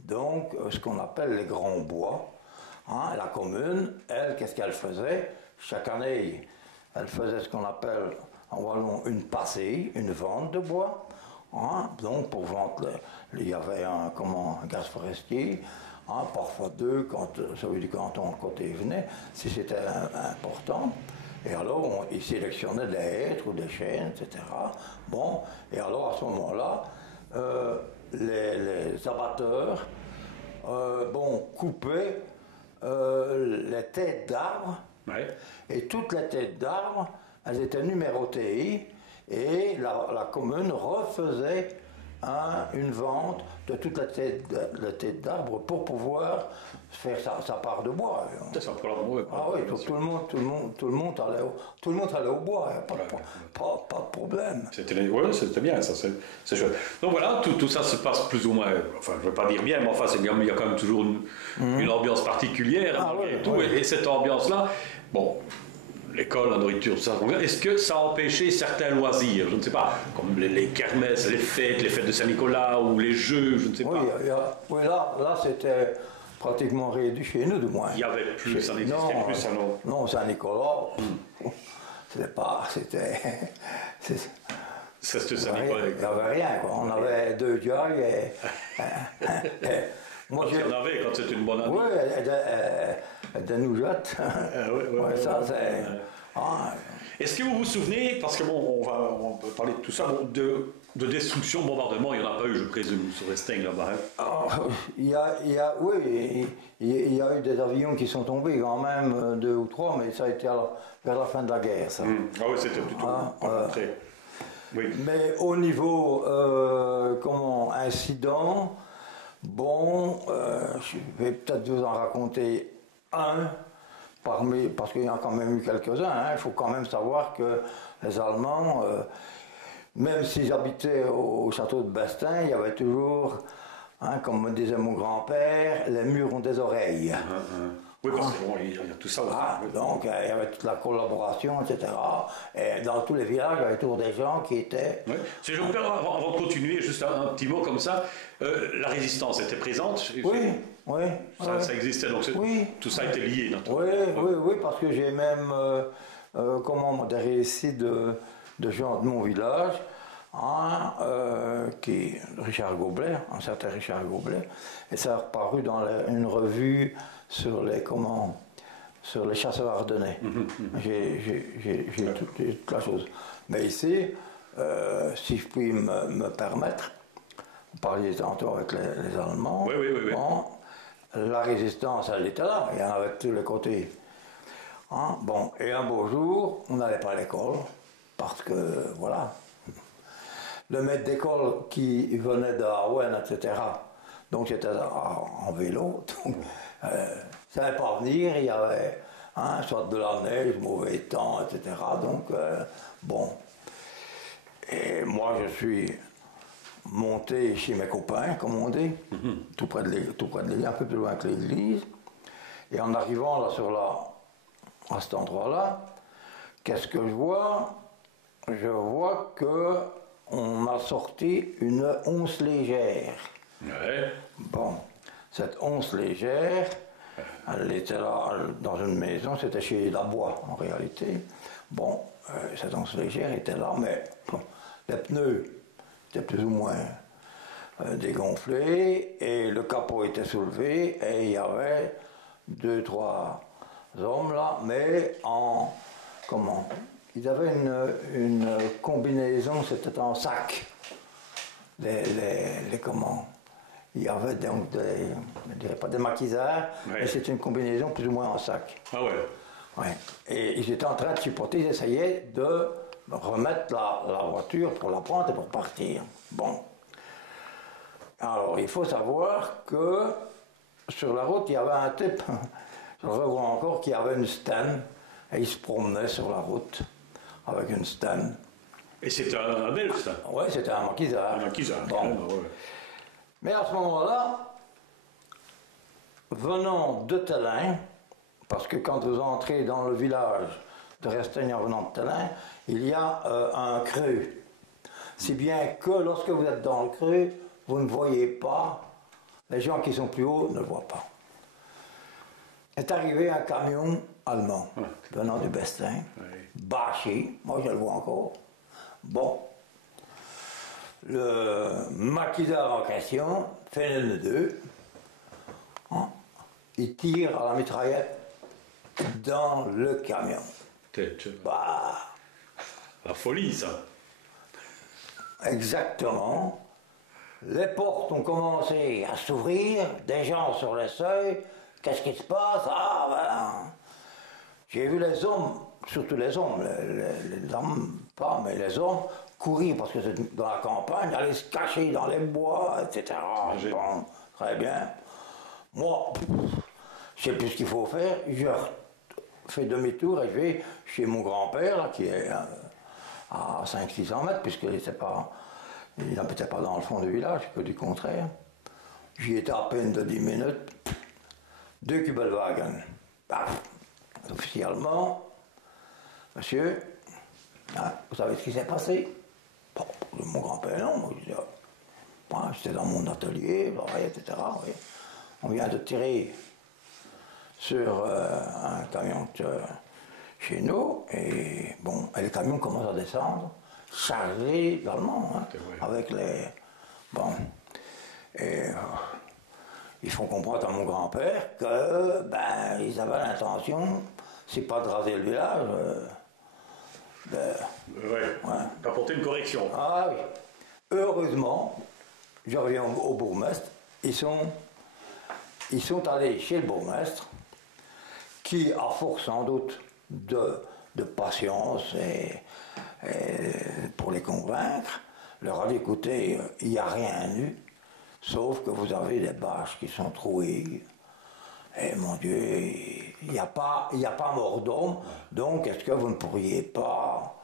Donc, ce qu'on appelle les grands bois. La commune, elle, qu'est-ce qu'elle faisait? Chaque année, elle faisait ce qu'on appelle en wallon une passée, une vente de bois. Donc, pour vendre, il y avait un gaz forestier, parfois deux, quand celui du canton de côté venait, si c'était important. Et alors, ils sélectionnaient des hêtres ou des chênes, etc. Bon, et alors à ce moment-là, les abatteurs coupaient les têtes d'arbres, et toutes les têtes d'arbres, elles étaient numérotées, et la commune refaisait une vente de toute la tête d'arbre pour pouvoir faire sa part de bois. C'est ça, pour la bois. Donc tout le monde allait au bois, pas de problème. C'était bien, ça, c'est chouette. Donc voilà, tout ça se passe plus ou moins, enfin je ne veux pas dire bien, mais enfin il y a quand même toujours une ambiance particulière. Et cette ambiance-là, bon, l'école, la nourriture, tout ça. Est-ce que ça a empêché certains loisirs? Je ne sais pas, comme les kermesses, les fêtes de Saint-Nicolas ou les jeux, je ne sais pas. Oui, là c'était pratiquement réduit chez nous, du moins. Il n'y avait plus, ça n'existait plus, ça non? Non, Saint-Nicolas, c'était Saint-Nicolas. Il n'y avait rien, quoi. On avait deux dieux et moi, il y en avait quand c'était une bonne année. Oui, des nougettes. Ça, c'est... Est-ce que vous vous souvenez, parce que on peut parler de tout ça, de de destruction, bombardement, il n'y en a pas eu, je présume, sur les Steng là-bas. Oui, il y a eu des avions qui sont tombés quand même, 2 ou 3, mais ça a été vers la fin de la guerre, ça. Ah oui, c'était plutôt après. Oui. Mais au niveau, incident, bon, je vais peut-être vous en raconter un, parce qu'il y en a quand même eu quelques-uns. Hein. Il faut quand même savoir que les Allemands, même s'ils habitaient au château de Bestin, il y avait toujours, hein, comme me disait mon grand-père, les murs ont des oreilles. Oui, parce que bon, il y a tout ça aussi. Donc, il y avait toute la collaboration, etc. Et dans tous les villages, il y avait toujours des gens qui étaient... Oui. Si je vous permets, avant de continuer, juste un petit mot comme ça, la résistance était présente? Oui. Ça existait, donc tout ça était lié. Oui, parce que j'ai même des récits de gens de mon village, hein, Richard Goblet, un certain Richard Goblet, et ça a apparu dans une revue sur les chasseurs ardennais. J'ai toute la chose. Mais ici, si je puis me permettre, vous parliez tantôt avec les Allemands. Oui. Bon, la résistance, elle était là, il y en avait de tous les côtés. Hein, bon, et un beau jour, on n'allait pas à l'école, parce que, voilà, le maître d'école qui venait de Rouen, etc., donc j'étais en vélo, donc ça n'allait pas venir, il y avait soit de la neige, mauvais temps, etc., donc, bon. Et moi, je suis monté chez mes copains, comme on dit, tout près de l'église, un peu plus loin que l'église, et en arrivant là à cet endroit-là, qu'est-ce que je vois? Je vois que on a sorti une once légère. Ouais. Bon, cette once légère, elle était là dans une maison, c'était chez Labois en réalité. Bon, cette once légère était là, mais bon, les pneus étaient plus ou moins dégonflés et le capot était soulevé et il y avait 2, 3 hommes là, mais ils avaient une combinaison, c'était en sac. Il y avait donc je dirais pas des maquisards, mais c'était une combinaison plus ou moins en sac. Ah ouais. Ouais. Et ils étaient en train de supporter, ils essayaient de remettre la voiture pour la prendre et pour partir. Bon. Alors, il faut savoir que sur la route, il y avait un type, je le revois encore, qui avait une Stenne, et il se promenait sur la route avec une Stenne. Et c'était un Belge, ça? Oui, c'était un maquisard. Un maquisard, bon. Ouais. Mais à ce moment-là, venant de Tellin, parce que quand vous entrez dans le village de Resteigne en venant de Tellin, il y a un creux. Si bien que lorsque vous êtes dans le creux, vous ne voyez pas, les gens qui sont plus hauts ne le voient pas. Est arrivé un camion allemand, venant du Bestin, bâché, moi je le vois encore. Bon, le maquisard en question fait le 2, hein, il tire à la mitraillette dans le camion. Bah, la folie, ça. Exactement. Les portes ont commencé à s'ouvrir, des gens sur le seuil. Qu'est-ce qui se passe? Ah, ben, j'ai vu les hommes, surtout les hommes, les hommes pas, mais les hommes, courir parce que c'est dans la campagne, aller se cacher dans les bois, etc. Bon, très bien. Moi, je sais plus ce qu'il faut faire. Je fais demi-tour et je vais chez mon grand-père, là, qui est à 500-600 mètres, puisqu'il n'habitait pas dans le fond du village, que du contraire. J'y étais à peine de 10 minutes. 2 Kübelwagen. Paf. Officiellement, monsieur, hein, vous savez ce qui s'est passé? Bon, mon grand-père, non. Moi, j'étais dans mon atelier, etc. Oui. On vient de tirer sur un camion chez nous, et bon, et le camion commence à descendre, chargé d'Allemands, hein, avec les... Bon, et ils font comprendre à mon grand-père que, ben, ils avaient l'intention, c'est pas de raser le village, d'apporter une correction. Ah oui. heureusement, je reviens au bourgmestre, ils sont allés chez le bourgmestre, qui, à force sans doute de patience et pour les convaincre, leur a dit écoutez, il n'y a rien eu, sauf que vous avez des bâches qui sont trouées. Et mon Dieu, il n'y a pas mort d'homme, donc est-ce que vous ne pourriez pas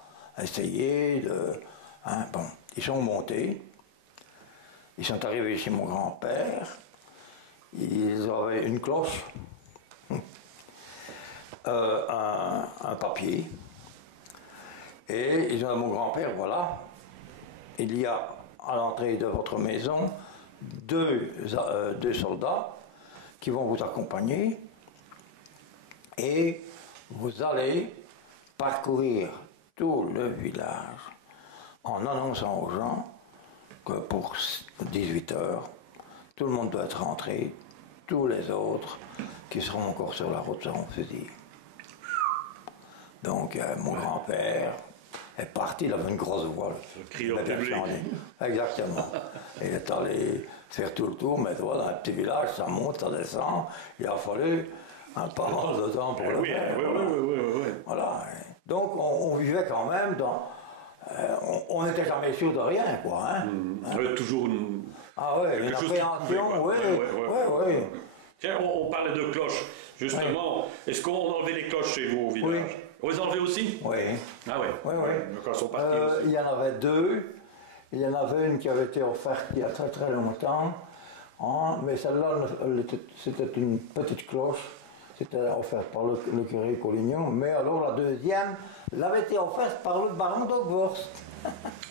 essayer de. Hein, bon, ils sont montés, ils sont arrivés chez mon grand-père, ils avaient une cloche, un papier, et ils ont dit à mon grand-père voilà, il y a à l'entrée de votre maison deux soldats qui vont vous accompagner et vous allez parcourir tout le village en annonçant aux gens que pour 18 heures, tout le monde doit être rentré, tous les autres qui seront encore sur la route seront fusillés. Donc mon grand-père est parti, il avait une grosse voile. Exactement. Il est allé faire tout le tour, mais voilà, dans un petit village, ça monte, ça descend. Il a fallu un pas mal de temps pour le faire. Oui. Voilà. Donc on vivait quand même dans. On n'était jamais sûr de rien, quoi. Hein? Toujours une. Ah ouais, une appréhension, oui. Tiens, on parlait de cloches. Justement, est-ce qu'on enlevait les cloches chez vous au village? Oui. On les enlevait aussi? Oui. Ah oui. Oui. Donc elles sont parties aussi. Il y en avait deux. Il y en avait une qui avait été offerte il y a très très longtemps. Hein, mais celle-là, c'était une petite cloche. C'était offert par le curé Collignon. Mais alors la deuxième, l'avait été offerte par le baron d'Ogvorst.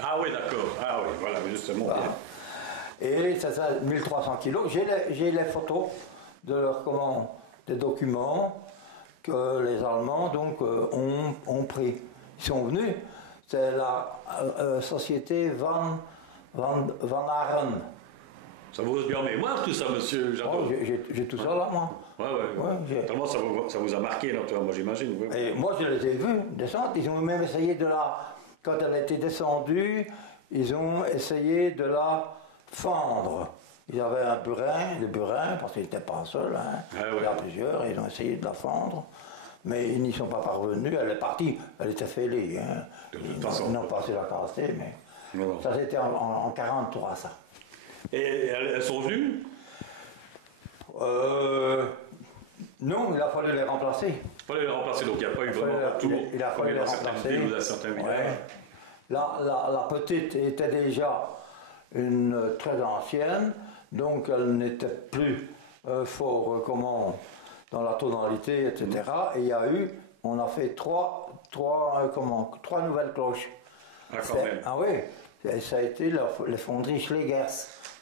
Ah oui, d'accord. Ah oui, voilà, mais justement. Voilà. Et ça 1300 kilos. J'ai les photos de des documents que les Allemands donc, ont pris. Ils sont venus. C'est la société Van Aren. Ça vous reste bien en mémoire tout ça, monsieur Jadot? Oh, j'ai tout ça là, moi. Ouais. Tellement ça vous a marqué, là, moi j'imagine. Ouais. Et moi je les ai vus descendre. Ils ont même essayé de quand elle a été descendue, ils ont essayé de la fendre. Ils avaient des burins, parce qu'ils n'étaient pas seuls, hein. Il y a plusieurs, ils ont essayé de la fendre. Mais ils n'y sont pas parvenus, elle est partie, elle était fêlée. Hein. Ils n'ont pas su la casser, mais ça c'était en 1943, ça. Et elles sont venues? Non, il a fallu les remplacer. Il fallait les remplacer, donc il n'y a pas eu vraiment tout. Il a fallu les remplacer. Dans certains villages. Ouais. La petite était déjà une très ancienne, donc elle n'était plus fort dans la tonalité, etc. Et on a fait trois nouvelles cloches. Ah, quand même. Ah oui, et ça a été les fonderies Schlegers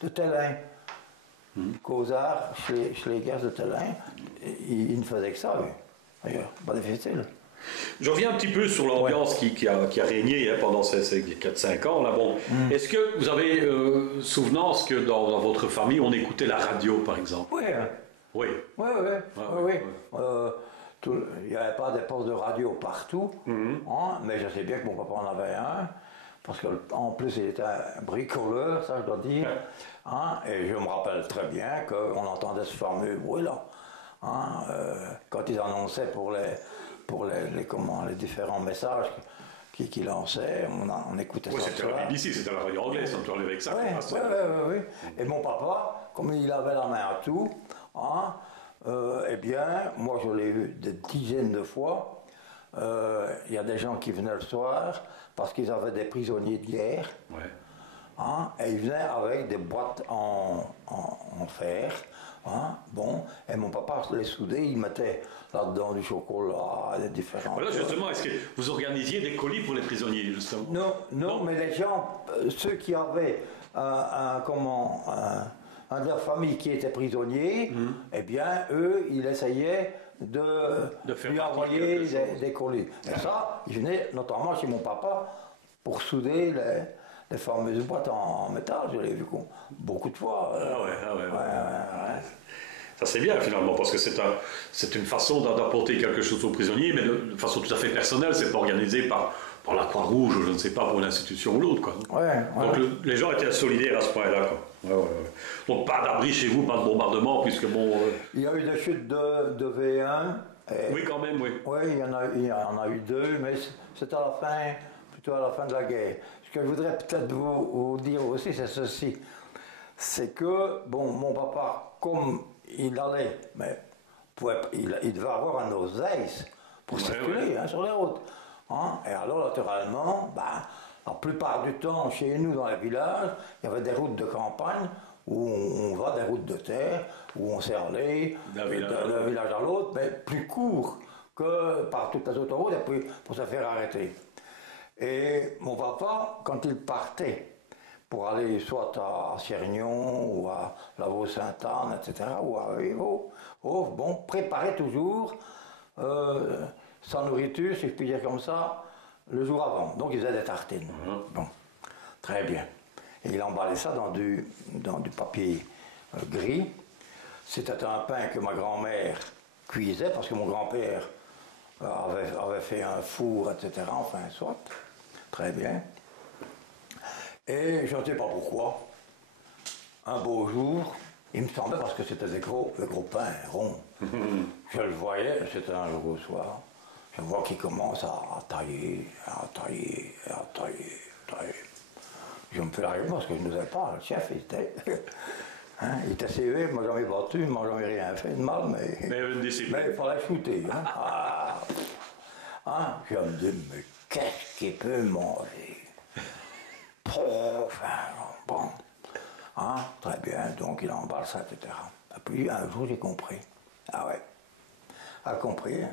de Tellin. Causard, Schlegers de Tellin, il ne faisait que ça, d'ailleurs, pas difficile. Je reviens un petit peu sur l'ambiance qui a régné pendant ces 4-5 ans. Là. Bon. Est-ce que vous avez souvenance que dans votre famille, on écoutait la radio, par exemple? Oui. Oui. Il n'y avait pas des postes de radio partout, hein, mais je sais bien que mon papa en avait un, parce qu'en plus il était un bricoleur, ça je dois dire, hein, et je me rappelle très bien qu'on entendait ce fameux bruit-là, hein, quand ils annonçaient pour les différents messages qu'il lançait, on écoutait ça. C'était la BBC, c'était la radio anglaise, on tournait avec ça. Oui. Et mon papa, comme il avait la main à tout, hein, eh bien, moi je l'ai vu des dizaines de fois. Il y a des gens qui venaient le soir parce qu'ils avaient des prisonniers de guerre. Ouais. Hein, et ils venaient avec des boîtes en fer. Hein, bon, et mon papa les soudait, il mettait là-dedans du chocolat, des différents. Voilà, justement, est-ce que vous organisiez des colis pour les prisonniers, justement? Non, mais les gens, ceux qui avaient un de leur famille qui était prisonnier, eh bien, eux, ils essayaient de lui envoyer des colis. Et ça, ils venaient notamment chez mon papa pour souder les fameuses boîtes en métal, je l'ai vu beaucoup de fois. Ouais. Ça c'est bien finalement, parce que c'est une façon d'apporter quelque chose aux prisonniers, mais de façon tout à fait personnelle, c'est pas organisé par pour la Croix-Rouge, ou je ne sais pas, pour une institution ou l'autre, quoi. Donc les gens étaient solidaires à ce point-là, quoi. Donc pas d'abri chez vous, pas de bombardement, puisque bon... Il y a eu des chutes de V1. Oui, quand même, oui. Oui, il y en a eu 2, mais c'est à la fin, plutôt à la fin de la guerre. Ce que je voudrais peut-être vous dire aussi, c'est ceci. C'est que, bon, mon papa, comme il allait, mais il devait avoir un oseille pour circuler sur les routes. Et alors, naturellement, la plupart du temps, chez nous, dans les villages, il y avait des routes de campagne où on va, des routes de terre, où on s'est allé d'un village à l'autre, mais plus court que par toutes les autoroutes, et puis pour se faire arrêter. Et mon papa, quand il partait pour aller soit à Siergnon ou à Lavaux-Sainte-Anne, etc., ou à Vévo, préparait toujours sa nourriture, si je puis dire comme ça, le jour avant. Donc il faisait des tartines. Bon, très bien. Et il emballait ça dans du papier gris. C'était un pain que ma grand-mère cuisait, parce que mon grand-père avait fait un four, etc., enfin, soit. Très bien. Et je ne sais pas pourquoi, un beau jour, il me semblait, parce que c'était des gros pains ronds, je le voyais, c'était un jour au soir, je vois qu'il commence à tailler. Je me fais la réponse parce que je ne sais pas, le chef, il était sévère, il m'a jamais battu, il m'a jamais rien fait de mal, mais il fallait shooter. Je me dis, mais qu'est-ce qu'il peut manger? Bon. Très bien, donc il emballe ça, etc. Et puis un jour j'ai compris. Ah ouais. A compris.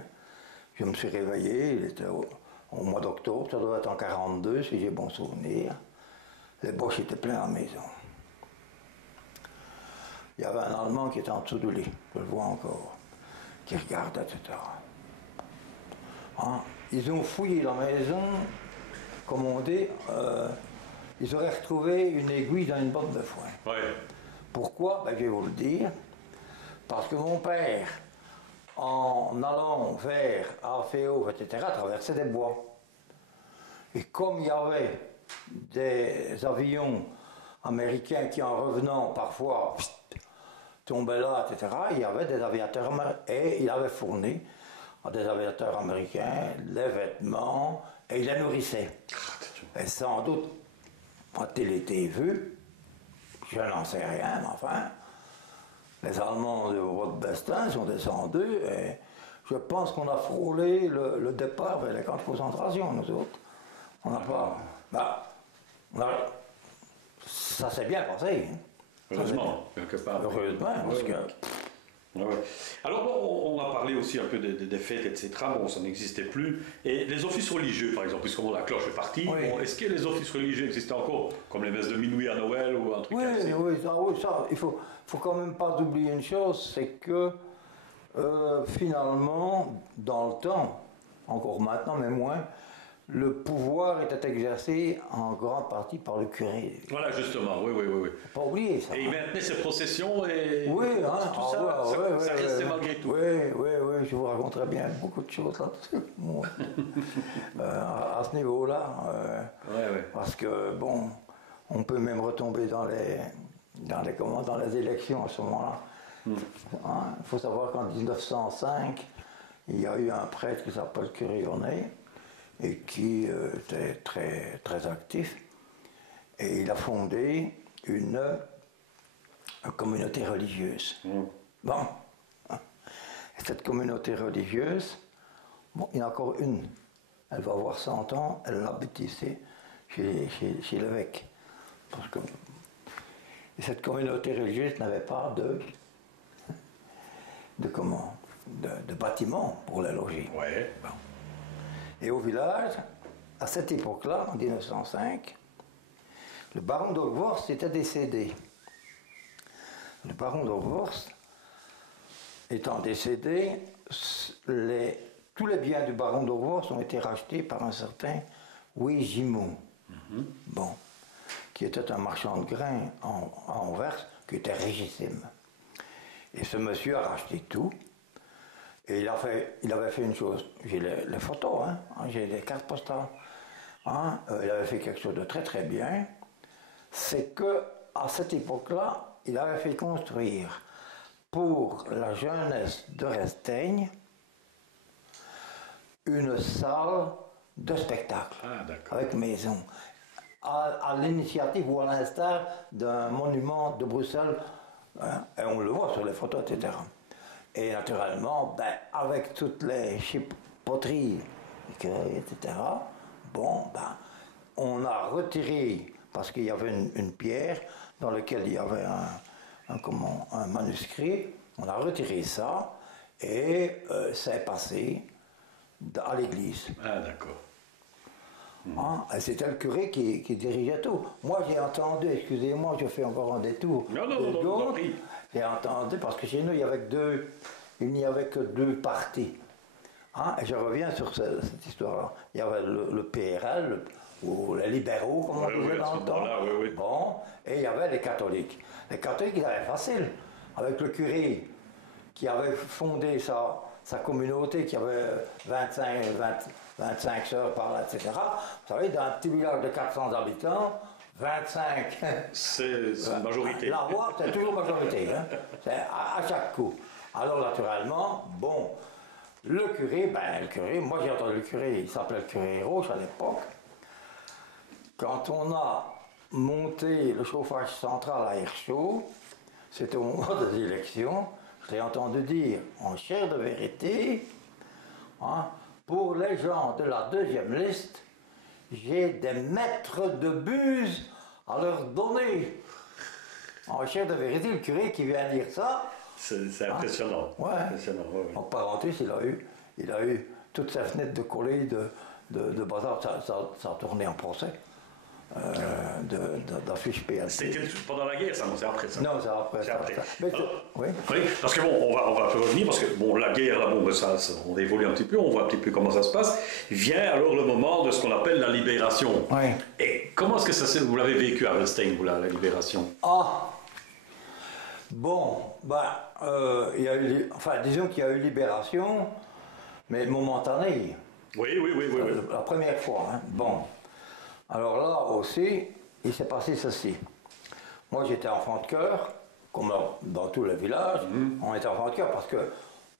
Je me suis réveillé, il était au mois d'octobre, ça doit être en 42 si j'ai bon souvenir. Les boches étaient pleins à la maison. Il y avait un Allemand qui était en dessous du lit, je le vois encore, qui regardait, etc. Ils ont fouillé la maison, comme on dit, ils auraient retrouvé une aiguille dans une botte de foin. Ouais. Pourquoi? Je vais vous le dire. Parce que mon père, en allant vers Arféo, etc., traversait des bois. Et comme il y avait des avions américains qui, en revenant parfois, tombaient là, etc., il y avait des aviateurs américains. Et il avait fourni à des aviateurs américains les vêtements et il les nourrissait. Et sans doute, a-t-il été vu, je n'en sais rien, mais enfin, les Allemands de Rottbestin sont descendus et je pense qu'on a frôlé le départ vers les camps de concentration, nous autres. On n'a pas... ça s'est bien passé. Heureusement, quelque part. Heureusement, parce que... Alors bon, on a parlé aussi un peu des fêtes, etc. Bon, ça n'existait plus. Et les offices religieux, par exemple, puisque la cloche est partie, bon, est-ce que les offices religieux existaient encore, comme les messes de minuit à Noël ou un truc ainsi? Oui, ça, il faut quand même pas oublier une chose, c'est que finalement, dans le temps, encore maintenant, mais moins, le pouvoir était exercé en grande partie par le curé. Voilà, justement, oui. Faut pas oublier ça. Et il maintenait ses processions et tout ça restait malgré tout. Oui, je vous raconterai bien beaucoup de choses là-dessus. À ce niveau-là. Parce que, bon, on peut même retomber dans les élections à ce moment-là. Il faut savoir qu'en 1905, il y a eu un prêtre qui s'appelle Curé Ornay, et qui était très, très actif. Et il a fondé une communauté religieuse. Bon. Et cette communauté religieuse, bon, il y en a encore une. Elle va avoir 100 ans, elle habite ici, chez l'évêque. Parce que et cette communauté religieuse n'avait pas de bâtiment pour les loger. Ouais. Bon. Et au village, à cette époque-là, en 1905, le baron d'Hogworth était décédé. Le baron d'Hogworth étant décédé, tous les biens du baron d'Hogworth ont été rachetés par un certain Wégimont, bon, qui était un marchand de grains à Anvers, qui était richissime. Et ce monsieur a racheté tout. Et il avait fait une chose, j'ai les photos, j'ai des cartes postales. hein, il avait fait quelque chose de très très bien. C'est que à cette époque-là, il avait fait construire pour la jeunesse de Resteigne une salle de spectacle avec maison, à l'initiative ou à l'instar d'un monument de Bruxelles, hein, et on le voit sur les photos, etc. Et naturellement, ben, avec toutes les chipoteries, etc., bon, ben, on a retiré, parce qu'il y avait une pierre dans laquelle il y avait un manuscrit, on a retiré ça, et ça est passé à l'église. Ah, d'accord. Hein, c'était le curé qui dirigeait tout. Moi, j'ai entendu, excusez-moi, je fais encore un détour. Non, j'ai entendu, parce que chez nous, il n'y avait que deux partis. Hein, et je reviens sur cette histoire-là. Il y avait le PRL, ou les libéraux, comme on disait dans le temps. Bon, et il y avait les catholiques. Les catholiques, ils avaient facile, avec le curé qui avait fondé sa communauté, qui avait 25 sœurs par là, etc. Vous savez, dans un petit village de 400 habitants, 25... C'est une majorité. La voix, c'est toujours majorité, hein. C'est à chaque coup. Alors, naturellement, bon, le curé, moi j'ai entendu le curé, il s'appelait le curé Roche à l'époque. Quand on a monté le chauffage central à air chaud, c'était au moment des élections, je l'ai entendu dire en chair de vérité, hein, pour les gens de la deuxième liste, j'ai des mètres de buse à leur donner. En chair de vérité, le curé qui vient dire ça. C'est impressionnant. Ouais. Impressionnant, ouais. En parenthèse, il a eu toutes ses fenêtres de collées de bazar, ça a tourné en procès. D'affiches PLC. C'était pendant la guerre, ça, non, c'est après ça. Non, c'est après. C'est après. Mais oui. Oui, parce que bon, on va revenir, parce que bon, la guerre, là, bon, ça, on évolue un petit peu, on voit un petit peu comment ça se passe. Vient alors le moment de ce qu'on appelle la libération. Oui. Et comment est-ce que vous l'avez vécu à Resteigne, vous, la libération? Ah, bon, il y a eu, disons qu'il y a eu libération, mais momentanée. Oui. La première fois, hein. Bon. Alors là aussi, il s'est passé ceci. Moi, j'étais enfant de cœur, comme dans tous les villages, on était enfant de cœur parce que,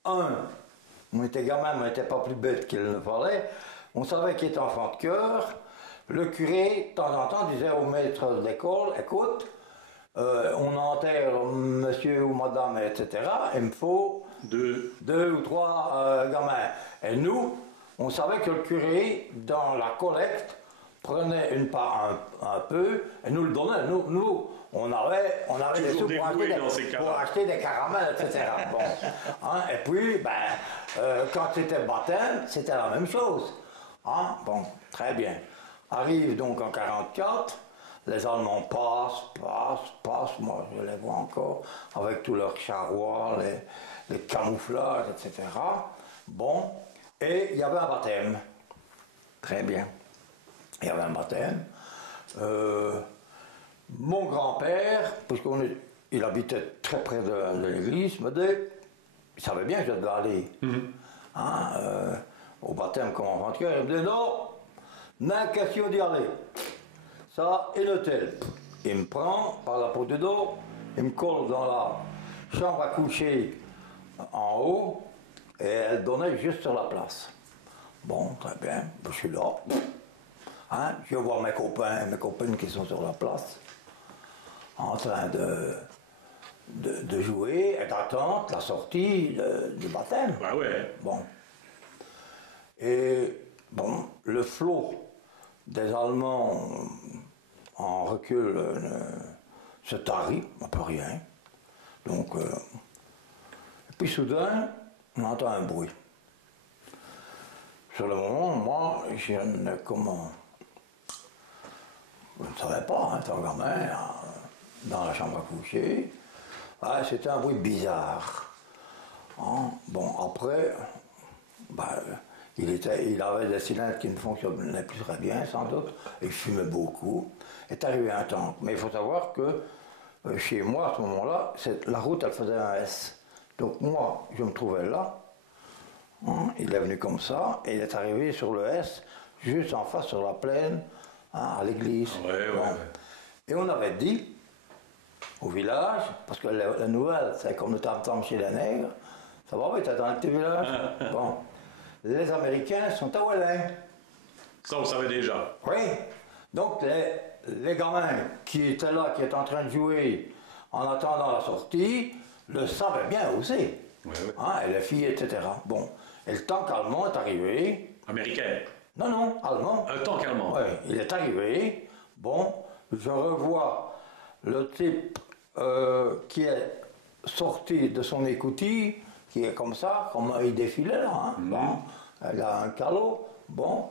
on était gamin, mais on n'était pas plus bête qu'il ne fallait. On savait qu'il était enfant de cœur. Le curé, de temps en temps, disait au maître d'école, écoute, on enterre monsieur ou madame, etc. Il me faut deux ou trois gamins. Et nous, on savait que le curé, dans la collecte, prenait une part un peu et nous le donnait. Nous on avait des sous pour acheter des caramels, etc. Bon. Hein, et puis, quand c'était baptême, c'était la même chose. Hein, bon, très bien. Arrive donc en 1944, les Allemands passent, moi je les vois encore, avec tous leurs charrois, les camouflages, etc. Bon, et il y avait un baptême. Très bien. Il y avait un baptême. Mon grand-père, puisqu'il habitait très près de l'église, me dit, il savait bien que je devais aller au baptême comme enfant de cœur. Il me dit non, n'a question d'y aller. Ça, inutile. Il me prend par la peau du dos, il me colle dans la chambre à coucher en haut, et elle donnait juste sur la place. Bon, très bien, je suis là. Hein, je vais voir mes copines qui sont sur la place, en train de jouer et d'attendre la sortie du baptême. Bah ouais. Bon. Et bon, le flot des Allemands en recul se tarit, un peu rien. Donc, et puis soudain, on entend un bruit. Sur le moment, moi, je ne savais pas, hein, étant gamin, dans la chambre à coucher. C'était un bruit bizarre. Hein? Bon, après, il avait des cylindres qui ne fonctionnaient plus très bien, sans doute. Il fumait beaucoup. Est arrivé un temps. Mais il faut savoir que chez moi, à ce moment-là, la route, elle faisait un S. Donc moi, je me trouvais là. Hein? Il est venu comme ça, et il est arrivé sur le S. juste en face sur la plaine, hein, à l'église. Ouais. Et on avait dit au village, parce que la nouvelle, c'est comme le tam-tam chez les nègres, ça va, oui, t'es dans un petit village. Bon, les Américains sont à Ouelin. Ça, on savait déjà. Oui. Donc, les gamins qui étaient là, qui étaient en train de jouer en attendant la sortie, le savaient bien aussi. Ouais. Hein, et les filles, etc. Bon. Et le tank allemand est arrivé. Américain. Non, allemand. Un tank allemand. Oui, il est arrivé. Bon, je revois le type qui est sorti de son écoutille, qui est comme ça, comme il défilait là. Hein. Bon, il a un calot. Bon.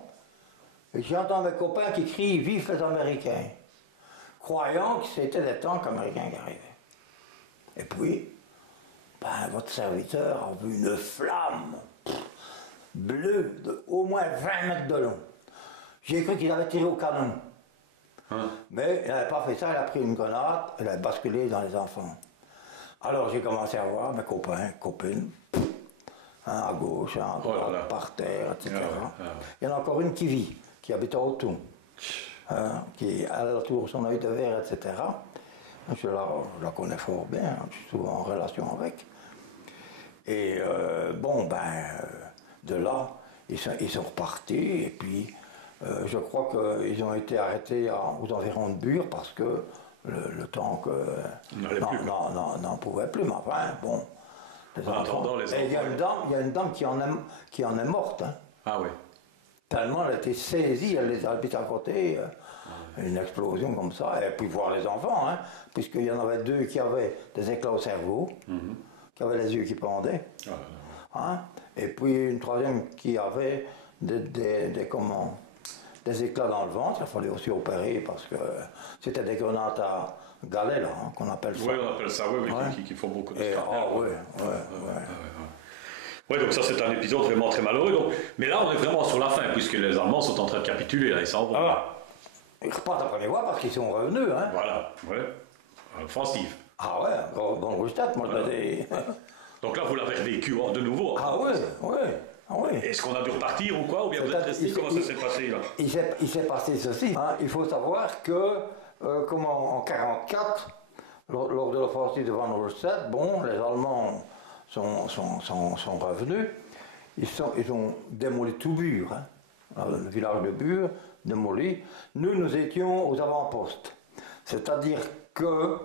Et j'entends mes copains qui crient Vive les Américains, croyant que c'était les tanks américains qui arrivaient. Et puis, votre serviteur a vu une flamme bleue de au moins 20 mètres de long. J'ai cru qu'il avait tiré au canon. Mais il n'avait pas fait ça, il a pris une grenade, il a basculé dans les enfants. Alors j'ai commencé à voir mes copains, copines, à gauche, à droite, par terre, etc. Il y en a encore une qui vit, qui habite à Auton, qui a autour son œil de verre, etc. Je la connais fort bien, je suis souvent en relation avec. Et de là, ils sont repartis, et puis je crois qu'ils ont été arrêtés aux environs de Bure parce que le tank n'en pouvait plus, mais enfin, bon. Les enfants. Et il y a une dame qui en est morte. Hein. Ah oui. Tellement elle a été saisie, elle les habite à côté, une explosion comme ça, et puis voir les enfants, hein, puisqu'il y en avait deux qui avaient des éclats au cerveau, qui avaient les yeux qui pendaient, hein, et puis une troisième qui avait des éclats dans le ventre. Il fallait aussi opérer parce que c'était des grenades à galets, là, hein, qu'on appelle ça. Oui, on appelle ça, oui, qui font beaucoup de temps. Oui, donc ça c'est un épisode vraiment très malheureux. Donc, mais là on est vraiment sur la fin, puisque les Allemands sont en train de capituler, là, ils s'en vont. Ils repartent après les voies parce qu'ils sont revenus. Hein. Voilà, offensive. Ah ouais, bon Rustad, moi je l'ai. Donc là vous l'avez vécu de nouveau. Ah oui. Est-ce qu'on a dû repartir ou quoi? Ou bien vous êtes resté? Comment ça s'est passé là? Il s'est passé ceci. Hein. Il faut savoir que, en 1944, lors de l'offensive de Van Rustad, les Allemands sont revenus. Ils ont démoli tout Bure. Hein. Le village de Bure, démoli. Nous étions aux avant-postes. C'est-à-dire que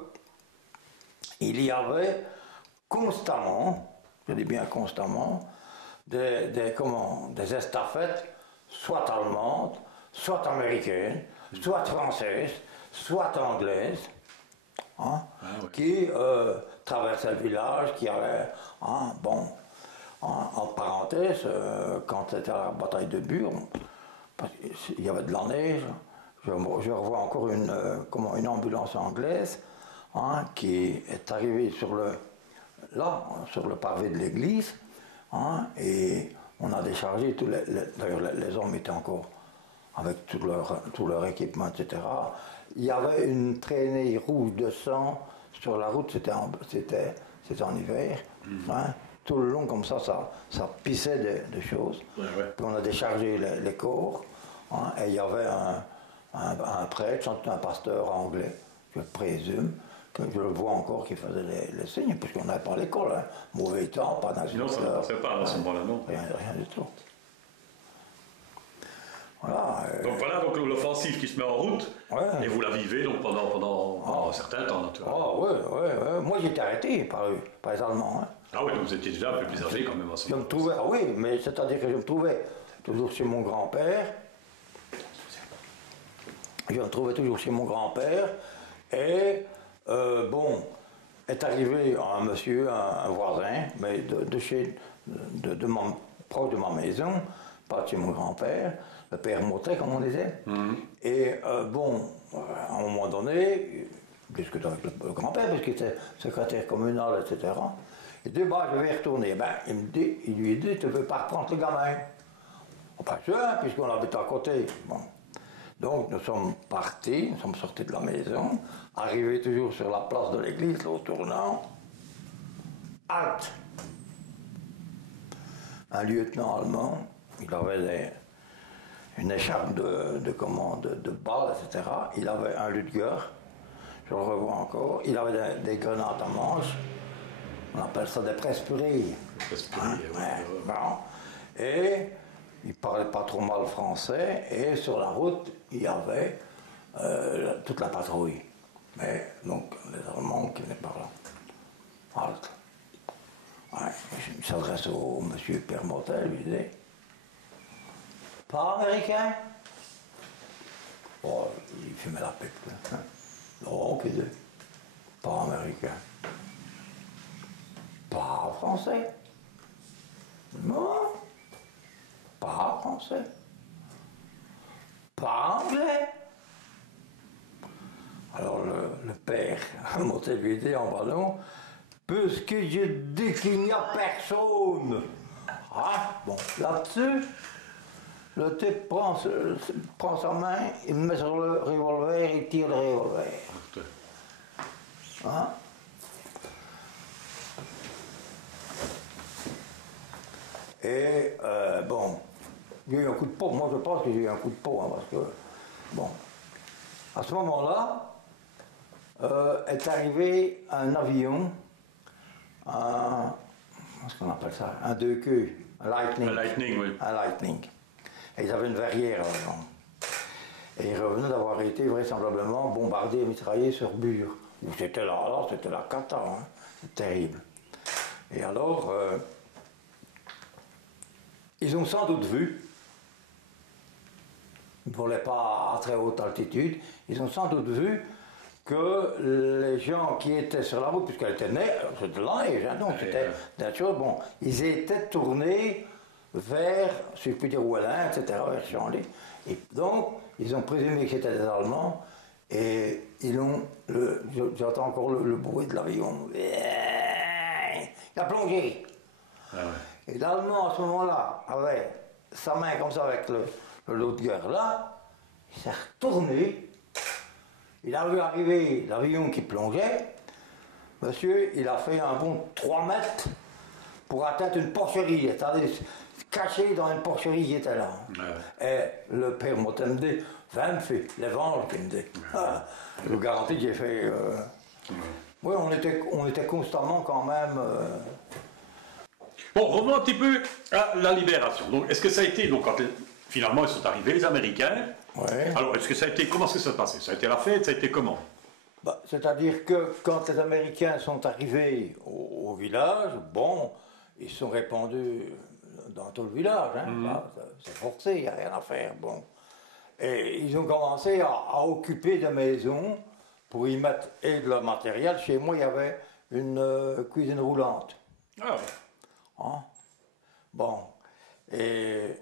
il y avait constamment, je dis bien constamment, des estafettes, soit allemandes, soit américaines, soit françaises, soit anglaises, hein, qui traversaient le village, qui allaient, en parenthèse, quand c'était la bataille de Bure, parce qu'il y avait de la neige, je revois encore une ambulance anglaise, hein, qui est arrivée sur le pavé de l'église, hein, et on a déchargé d'ailleurs les hommes étaient encore avec tout leur équipement, etc. Il y avait une traînée rouge de sang sur la route, c'était en hiver, hein, tout le long comme ça pissait de choses. Puis on a déchargé les corps, hein, et il y avait un prêtre, un pasteur anglais, je présume, que je le vois encore qui faisait les signes, puisqu'on n'avait pas l'école, hein. Mauvais temps, pas d'instituteur. Non, ça ne passait pas à ce moment-là, non. Rien du tout. Voilà. Donc l'offensive qui se met en route, et vous la vivez donc pendant un certain temps, naturellement. Oui. Moi j'étais arrêté par les Allemands. Hein. Ah oui, donc vous étiez déjà un peu plus âgé quand même à ce moment-là. Oui, mais c'est-à-dire que je me trouvais toujours chez mon grand-père. Et est arrivé un monsieur, un voisin, mais proche de ma maison, pas de chez mon grand-père, le père Motret, comme on disait. Et à un moment donné, il discutait avec le grand-père, parce qu'il était secrétaire communal, etc. Il dit, je vais y retourner. Il lui dit, tu ne veux pas reprendre le gamin? Pas sûr, puisqu'on habite à côté. Bon. Donc nous sommes partis, nous sommes sortis de la maison, arrivés toujours sur la place de l'église, au tournant. Halte! Un lieutenant allemand, il avait une écharpe de balles, etc. Il avait un Luger, je le revois encore. Il avait des grenades à manche. On appelle ça des presse-purées. Bon. Et il parlait pas trop mal français. Et sur la route, il y avait toute la patrouille. Mais donc, les Allemands qui venaient par là. Halte. Ouais, il s'adresse au monsieur Permotel, lui disait: pas américain? Oh, il fumait la pipe. Hein. Non, qu'il dit: pas américain. Pas français? Non. Pas français. Pas anglais? Alors le père Motel lui dit en ballon: puisque je dis qu'il n'y a personne. Ah, bon, là-dessus, le type prend sa main, il met sur le revolver, il tire le revolver. Hein? Et bon, il y a eu un coup de peau. Moi, je pense que j'ai eu un coup de peau, hein, parce que, bon, à ce moment-là, est arrivé un avion, qu'est-ce qu'on appelle ça? Un deux queues, un Lightning. Un Lightning, oui. Un Lightning. Et ils avaient une verrière là-dedans. Et ils revenaient d'avoir été vraisemblablement bombardés et mitraillés sur Bure. Où c'était là, alors c'était la cata, hein. C'est terrible. Et alors, ils ont sans doute vu, ils ne volaient pas à très haute altitude, ils ont sans doute vu que les gens qui étaient sur la route, puisqu'elle était c'était de la neige, hein, donc c'était des choses, bon, ils étaient tournés vers, si je puis dire, Ouellin, etc., vers Chambly. Et donc, ils ont présumé que c'était des Allemands, et ils ont, j'entends encore le bruit de l'avion, il a plongé. Ah ouais. Et l'Allemand, à ce moment-là, avait sa main comme ça avec le Luger là, il s'est retourné. Il a vu arriver l'avion qui plongeait. Monsieur, il a fait un bond de 3 mètres pour atteindre une porcherie, c'est-à-dire caché dans une porcherie qui était là. Ouais. Et le père Motel me dit: va me faire les venges, il me dit. Ah, je vous garantis que j'ai fait. Oui, on était constamment quand même. Bon, revenons un petit peu à la libération. Donc, est-ce que ça a été, donc, quand finalement ils sont arrivés, les Américains? Ouais. Alors, est-ce que ça a été, comment est-ce que ça s'est passé? Ça a été la fête, ça a été comment? Bah, c'est-à-dire que quand les Américains sont arrivés au village, bon, ils sont répandus dans tout le village, hein, c'est forcé, il n'y a rien à faire, bon. Et ils ont commencé à occuper des maisons pour y mettre et de leur matériel. Chez moi, il y avait une cuisine roulante. Ah ouais. Hein? Bon, et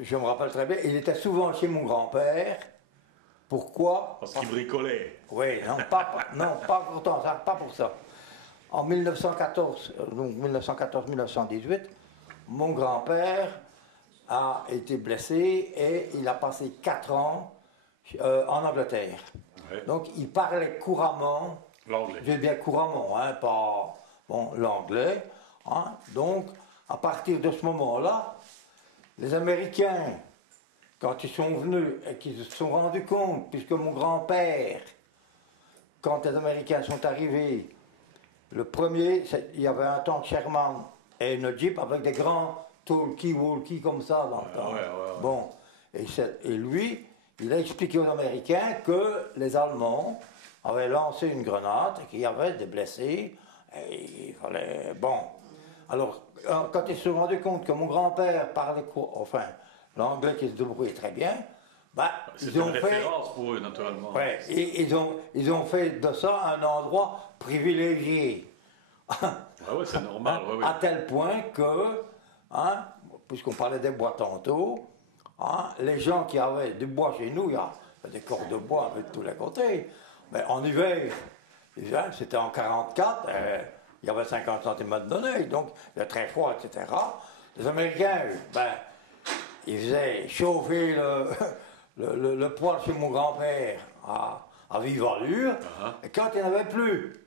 je me rappelle très bien, il était souvent chez mon grand-père. Pourquoi? Parce qu'il bricolait. Oui, non, pas pourtant, ça, pas pour ça. En 1914, donc 1914-1918, mon grand-père a été blessé et il a passé 4 ans en Angleterre. Ouais. Donc il parlait couramment, l'anglais. Je dis bien couramment, hein, pas bon, l'anglais. Hein, donc à partir de ce moment-là, les Américains, quand ils sont venus et qu'ils se sont rendus compte, puisque mon grand-père, quand les Américains sont arrivés, le premier, il y avait un tank Sherman et une Jeep avec des grands talkie-walkie comme ça dans le temps. Ouais. Bon, et lui, il a expliqué aux Américains que les Allemands avaient lancé une grenade et qu'il y avait des blessés. Et il fallait... Bon. Alors, quand ils se sont rendus compte que mon grand-père parlait enfin, l'anglais qui se débrouillait très bien, bah, ils ont fait... C'est une référence pour eux, naturellement. Ouais, ils ont fait de ça un endroit privilégié. Ouais, c'est normal. Ouais. À tel point que, hein, puisqu'on parlait des bois tantôt, hein, les gens qui avaient du bois chez nous, il y a des cordes de bois de tous les côtés, mais en hiver, c'était en 1944, il y avait 50 cm de neige, donc il était très froid, etc. Les Américains, ben, ils faisaient chauffer le poêle chez mon grand-père à vive allure, et quand il n'y en avait plus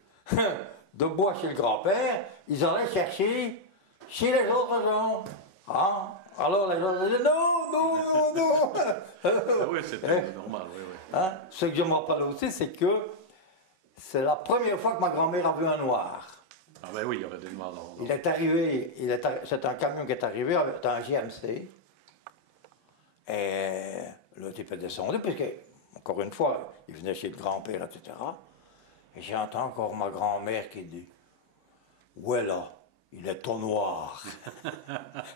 de bois chez le grand-père, ils allaient chercher chez les autres gens. Hein? Alors les gens disaient non, non, non, non. Ah oui, c'était normal, oui, oui. Hein? Ce que je me rappelle aussi, c'est que c'est la première fois que ma grand-mère a vu un noir. Ah ben oui, il y avait des noirs dans... Il est arrivé, c'est un camion qui est arrivé, c'était un GMC. Et le type est descendu, parce que, encore une fois, il venait chez le grand-père, etc. Et j'entends encore ma grand-mère qui dit ouais là, il est tout noir.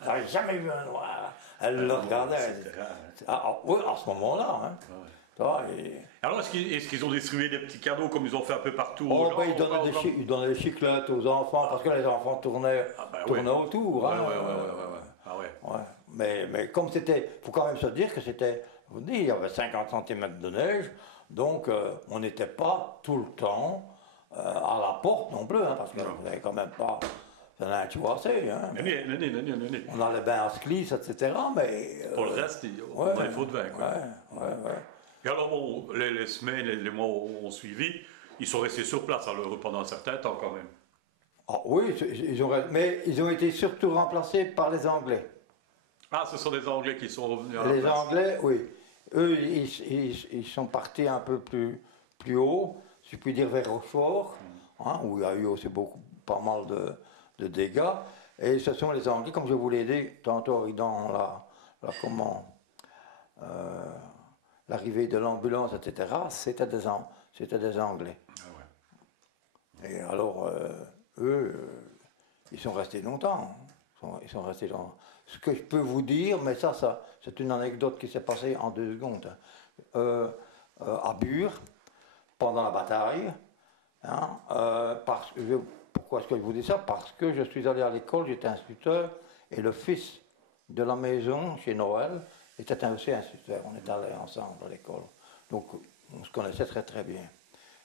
J'avais jamais vu un noir. Elle le regardait. C'était rare, hein. Oui, à ce moment-là. Hein. Ouais. Ça, et... Alors, est-ce qu'ils ont distribué des petits cadeaux comme ils ont fait un peu partout Oh, aux gens, ben, ils donnaient des chiclettes aux enfants, parce que les enfants tournaient, tournaient autour. Ouais, Hein. ouais. Ah ouais. Ouais. Mais comme c'était, il faut quand même se dire que c'était, je vous dis, il y avait 50 cm de neige, donc on n'était pas tout le temps à la porte non plus, hein, parce que vous n'avez quand même pas, ça n'a pas assez. Hein. Non. On allait bien à Sklis, etc. Mais, pour le reste, on a les faux de vin. Quoi. Ouais. Et alors, bon, les semaines et les mois ont suivi, ils sont restés sur place alors, pendant un certain temps quand même. Ah oui, mais ils ont été surtout remplacés par les Anglais. Ah, ce sont les Anglais qui sont revenus à la Les place. Anglais, oui. Eux, ils sont partis un peu plus haut, si je puis dire vers Rochefort, hein, où il y a eu aussi pas mal de dégâts. Et ce sont les Anglais, comme je vous l'ai dit tantôt dans l'arrivée de l'ambulance, etc., c'était des Anglais. Ah ouais. Et alors, eux, ils sont restés longtemps. Ils sont restés longtemps. Ce que je peux vous dire, mais ça c'est une anecdote qui s'est passée en 2 secondes. À Bure, pendant la bataille, hein, pourquoi est-ce que je vous dis ça? Parce que je suis allé à l'école, j'étais instituteur, et le fils de la maison, chez Noël, était aussi instituteur. On est allés ensemble à l'école. Donc, on se connaissait très très bien.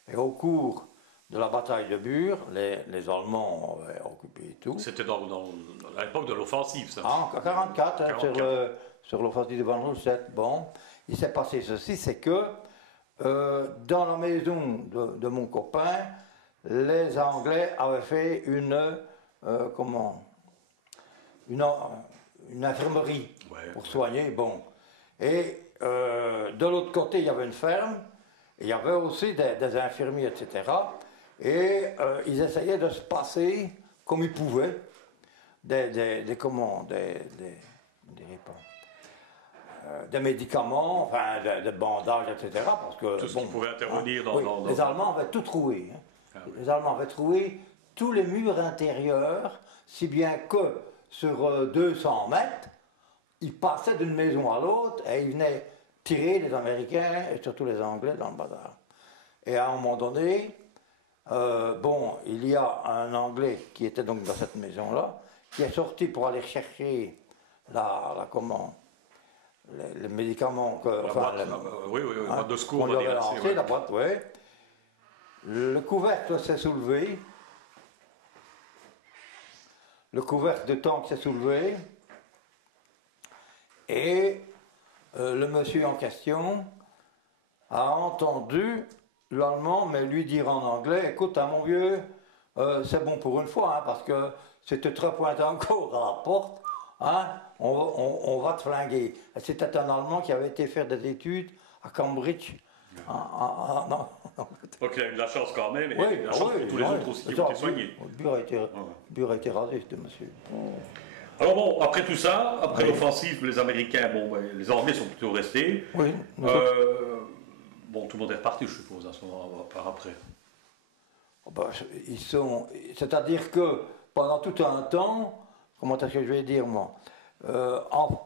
Et au cours de la bataille de Bure, les Allemands avaient occupé tout. C'était à l'époque de l'offensive, ça. En 1944, hein, sur l'offensive de Van Roosset. Bon, il s'est passé ceci, c'est que dans la maison de mon copain, les Anglais avaient fait une infirmerie pour soigner. Bon. Et de l'autre côté, il y avait une ferme, et il y avait aussi des infirmiers, etc. Et ils essayaient de se passer comme ils pouvaient des médicaments, enfin des bandages, etc. Parce que, tout ce qui pouvait intervenir dans... Les Allemands avaient tout trouvé. Hein. Ah, oui. Les Allemands avaient trouvé tous les murs intérieurs, si bien que sur 200 mètres, ils passaient d'une maison à l'autre et ils venaient tirer les Américains et surtout les Anglais dans le bazar. Et à un moment donné, il y a un Anglais qui était donc dans cette maison-là, qui est sorti pour aller chercher les médicaments la boîte de secours, on lui avait lancé, la boîte, oui. Le couvercle s'est soulevé. Le couvercle de tank s'est soulevé. Et le monsieur en question a entendu l'allemand, mais lui dire en anglais, écoute, hein, mon vieux, c'est bon pour une fois, hein, parce que c'était très pointé encore à la porte, hein, on va te flinguer. C'était un Allemand qui avait été faire des études à Cambridge. Donc il a eu de la chance quand même, et de la chance pour tous les autres aussi qui ont été soignés. Le bureau a été rasé, ce monsieur. Alors bon, après tout ça, après l'offensive, les Américains, les Anglais sont plutôt restés. Oui. Tout le monde est reparti, je suppose, à ce moment-là, par après. C'est-à-dire que pendant tout un temps, comment est-ce que je vais dire, moi,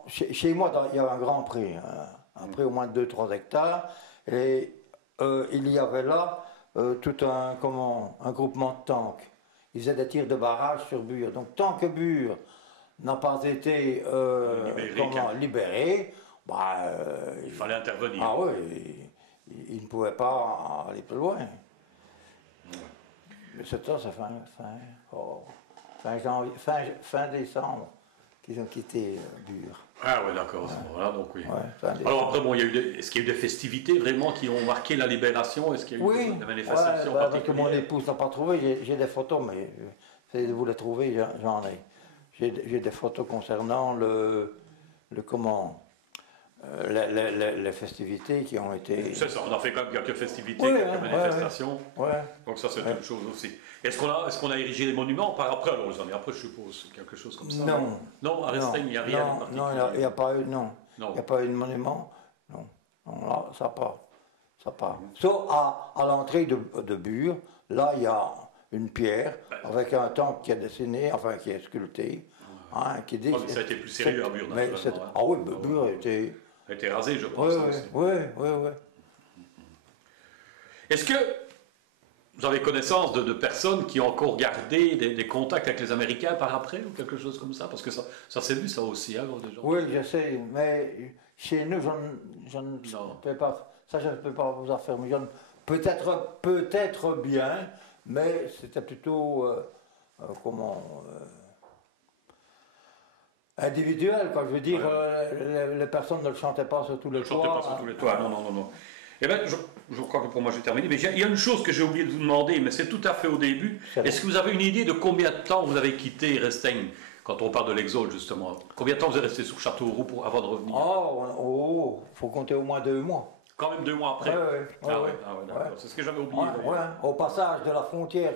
chez moi, il y avait un grand prix, un prix au moins de 2-3 hectares, et il y avait là tout un groupement de tanks. Ils faisaient des tirs de barrage sur Bure. Donc tant que Bure n'a pas été libéré, il fallait intervenir. Ah oui, il ne pouvait pas aller plus loin. Mais c'est ça, c'est fin décembre qu'ils ont quitté Bure. Ah oui, d'accord, à ce moment-là, donc oui. Alors après, est-ce qu'il y a eu des festivités vraiment qui ont marqué la libération? Est-ce qu'il y a eu des manifestations particulières? Parce que mon épouse n'a pas trouvé, j'ai des photos, mais si vous les trouvez, j'en ai. J'ai des photos concernant comment, les festivités qui ont été... C'est ça, on a fait quand même quelques festivités, Oui, quelques manifestations. Ouais. Donc ça, c'est une chose aussi. Est-ce qu'on a érigé des monuments par après, alors, les années après, je suppose, quelque chose comme ça? Non. Non, à Resteigne, il n'y a rien de particulier. Non, il n'y a pas eu, non. Non. Il n'y a pas eu de monument. Non. Non, là, ça part. Ça part. Sauf à l'entrée de Bure, là, il y a une pierre avec un temple qui est dessiné, enfin qui est sculpté. Hein, qui dit, mais ça a été plus sérieux à Bure, naturellement. Ah oui, Bure était... A été rasé, je pense. Oui. Est-ce que vous avez connaissance de personnes qui ont encore gardé des contacts avec les Américains par après, ou quelque chose comme ça? Parce que ça s'est vu, ça aussi, hein, déjà. Oui, je sais, mais chez nous, je ne peux pas... Ça, je ne peux pas vous affirmer. Peut-être bien, mais c'était plutôt... individuel, quoi. Je veux dire, les personnes ne le chantaient pas sur tous les toits. Ne le chantaient pas sur tous les toits, non. Eh bien, je crois que pour moi j'ai terminé, mais il y a une chose que j'ai oublié de vous demander, mais c'est tout à fait au début. Est-ce que vous avez une idée de combien de temps vous avez quitté Resteigne, quand on parle de l'exode justement? Combien de temps vous êtes resté sur Châteauroux avant de revenir? Faut compter au moins 2 mois. Quand même 2 mois après? Oui, d'accord. C'est ce que j'avais oublié. Au passage de la frontière,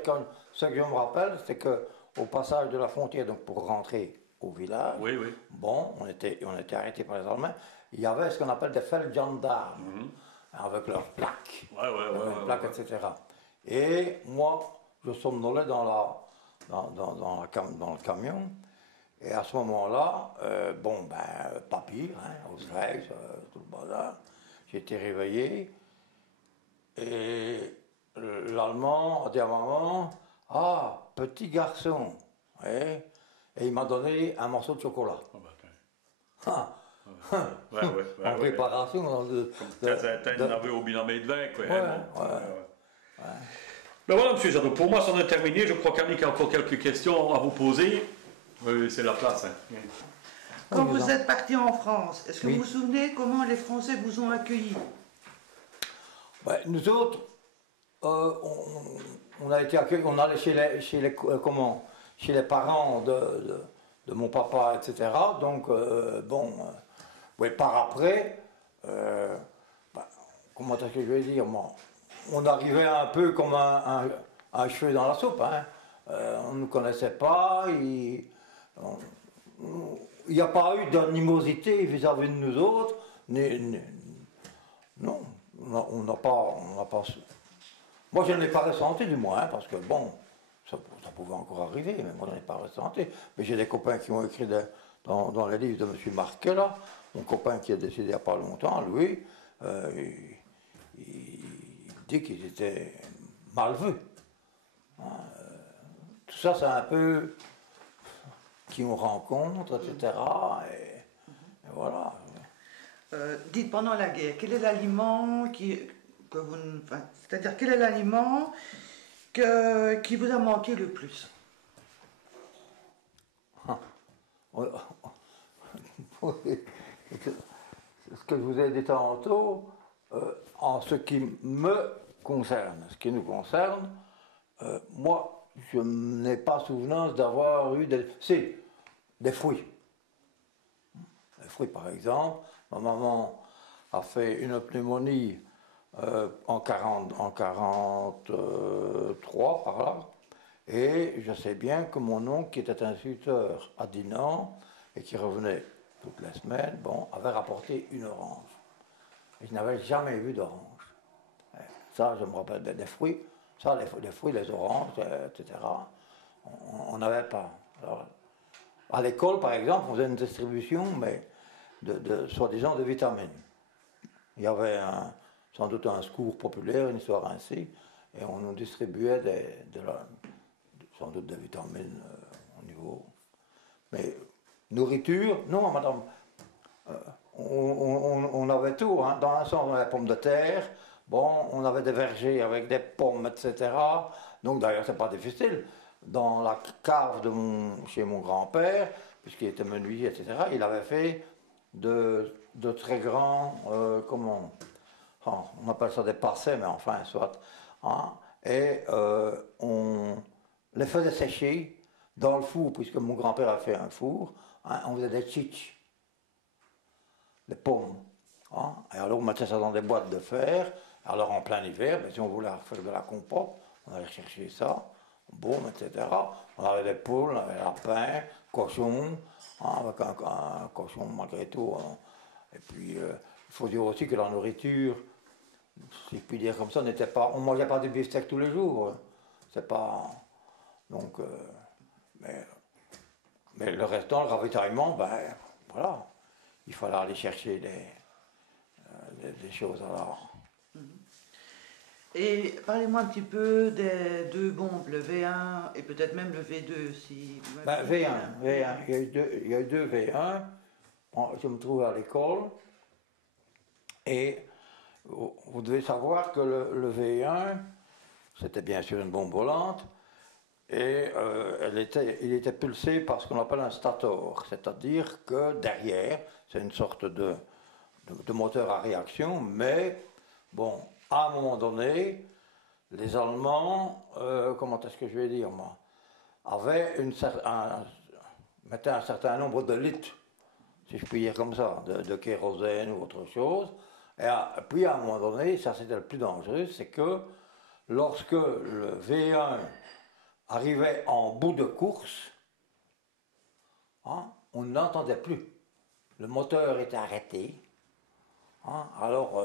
ce que je me rappelle, c'est qu'au passage de la frontière, donc pour rentrer au village, bon, on était arrêtés par les Allemands, il y avait ce qu'on appelle des feldgendarmes, avec leurs plaques, etc. Et moi, je somnolais dans le camion, et à ce moment-là, papier, aux fraises, tout le bazar, j'ai été réveillé, et l'Allemand a dit à maman, « Ah, petit garçon !» Et il m'a donné un morceau de chocolat. En préparation. T'as un aveu au binomé de vin, quoi. Ben voilà, monsieur Jadot, pour moi, ça en est terminé. Je crois qu'Annick a encore quelques questions à vous poser. Oui, c'est la place. Quand vous êtes parti en France, est-ce que vous vous souvenez comment les Français vous ont accueillis? Nous autres, on a été accueillis, on allait chez les parents de mon papa, etc. Donc, par après, comment est-ce que je vais dire, on arrivait un peu comme un cheveu dans la soupe. On ne nous connaissait pas, il n'y a pas eu d'animosité vis-à-vis de nous autres. Non, on n'a pas... Moi, je ne l'ai pas ressenti, du moins, parce que, ça pouvait encore arriver, mais moi, je n'ai pas ressenti. Mais j'ai des copains qui ont écrit dans les livres de M. Marquet, là, mon copain qui est décédé il n'y a pas longtemps, lui, il dit qu'ils étaient mal vus. Tout ça, c'est un peu qui on rencontre, etc. Et voilà. Dites, pendant la guerre, quel est l'aliment c'est-à-dire quel est l'aliment qui vous a manqué le plus? Ce que je vous ai dit tantôt, en ce qui me concerne, ce qui nous concerne, moi, je n'ai pas souvenance d'avoir eu des fruits. Les fruits, par exemple. Ma maman a fait une pneumonie en 43, par là. Et je sais bien que mon oncle, qui était instituteur à Dinan, et qui revenait toutes les semaines, avait rapporté une orange. Et je n'avais jamais vu d'orange. Ça, je me rappelle des fruits. Ça, les fruits, les oranges, etc., on n'avait pas. Alors, à l'école, par exemple, on faisait une distribution, mais soi-disant de vitamines. Il y avait sans doute un secours populaire, une histoire ainsi, et on nous distribuait sans doute des vitamines au niveau. Mais nourriture, non, madame. On avait tout, dans un sens, on avait des pommes de terre, on avait des vergers avec des pommes, etc. Donc d'ailleurs, c'est pas difficile. Dans la cave chez mon grand-père, puisqu'il était menuisier, etc., il avait fait de très grands, on appelle ça des passés, mais enfin, soit. Et on les faisait sécher dans le four, puisque mon grand-père a fait un four, on faisait des chiches. des pommes. Hein. Et alors on mettait ça dans des boîtes de fer. Alors en plein hiver, ben, si on voulait faire de la compote, on allait chercher ça, bon, etc. On avait des poules, on avait des lapins, cochons, hein, avec un cochon malgré tout. Hein. Et puis il faut dire aussi que la nourriture, si je puis dire comme ça, n'était pas. On ne mangeait pas du beefsteak tous les jours. Hein. C'est pas. Donc. Mais le restant, le ravitaillement, ben voilà. Il fallait aller chercher des choses alors. Et parlez-moi un petit peu des deux bombes, le V1 et peut-être même le V2 si vous Ben, V1. Il y a eu deux V1. Je me trouvais à l'école. Et vous devez savoir que le V1, c'était bien sûr une bombe volante. Et il était pulsé par ce qu'on appelle un stator. C'est-à-dire que derrière, c'est une sorte de moteur à réaction. Mais, bon, à un moment donné, les Allemands, comment est-ce que je vais dire, moi, mettaient un certain nombre de litres, si je puis dire comme ça, de kérosène ou autre chose. Et puis à un moment donné, ça c'était le plus dangereux, c'est que lorsque le V1 arrivait en bout de course, hein, on n'entendait plus. Le moteur était arrêté. Hein, alors,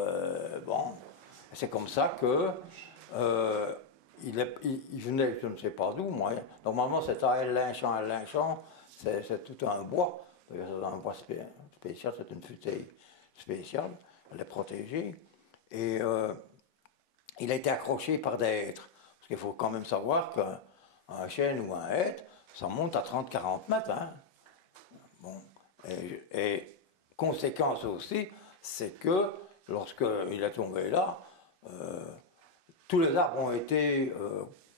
bon, c'est comme ça que il venait, je ne sais pas d'où, moi. Normalement, c'est à Linchamp, c'est tout un bois. C'est un bois spécial, c'est une futaie spéciale, elle est protégée. Et il a été accroché par des hêtres. Parce qu'il faut quand même savoir qu'un chêne ou un hêtre, ça monte à 30-40 mètres. Hein. Bon. Et conséquence aussi, c'est que lorsqu'il est tombé là, tous les arbres ont été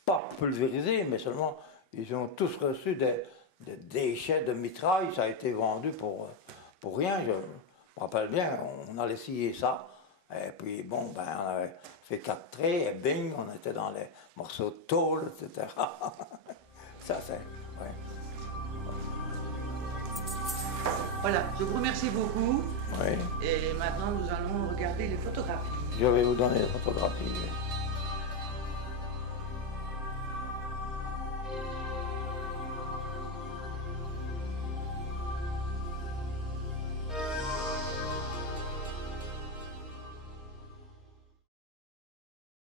pas pulvérisés, mais seulement ils ont tous reçu des déchets de mitraille. Ça a été vendu pour rien. Je me rappelle bien, on allait scier ça. Et puis bon, ben, on avait fait 4 traits et bing, on était dans les morceaux de tôle, etc. Ça c'est. Ouais. Voilà, je vous remercie beaucoup. Oui. Et maintenant, nous allons regarder les photographies. Je vais vous donner les photographies.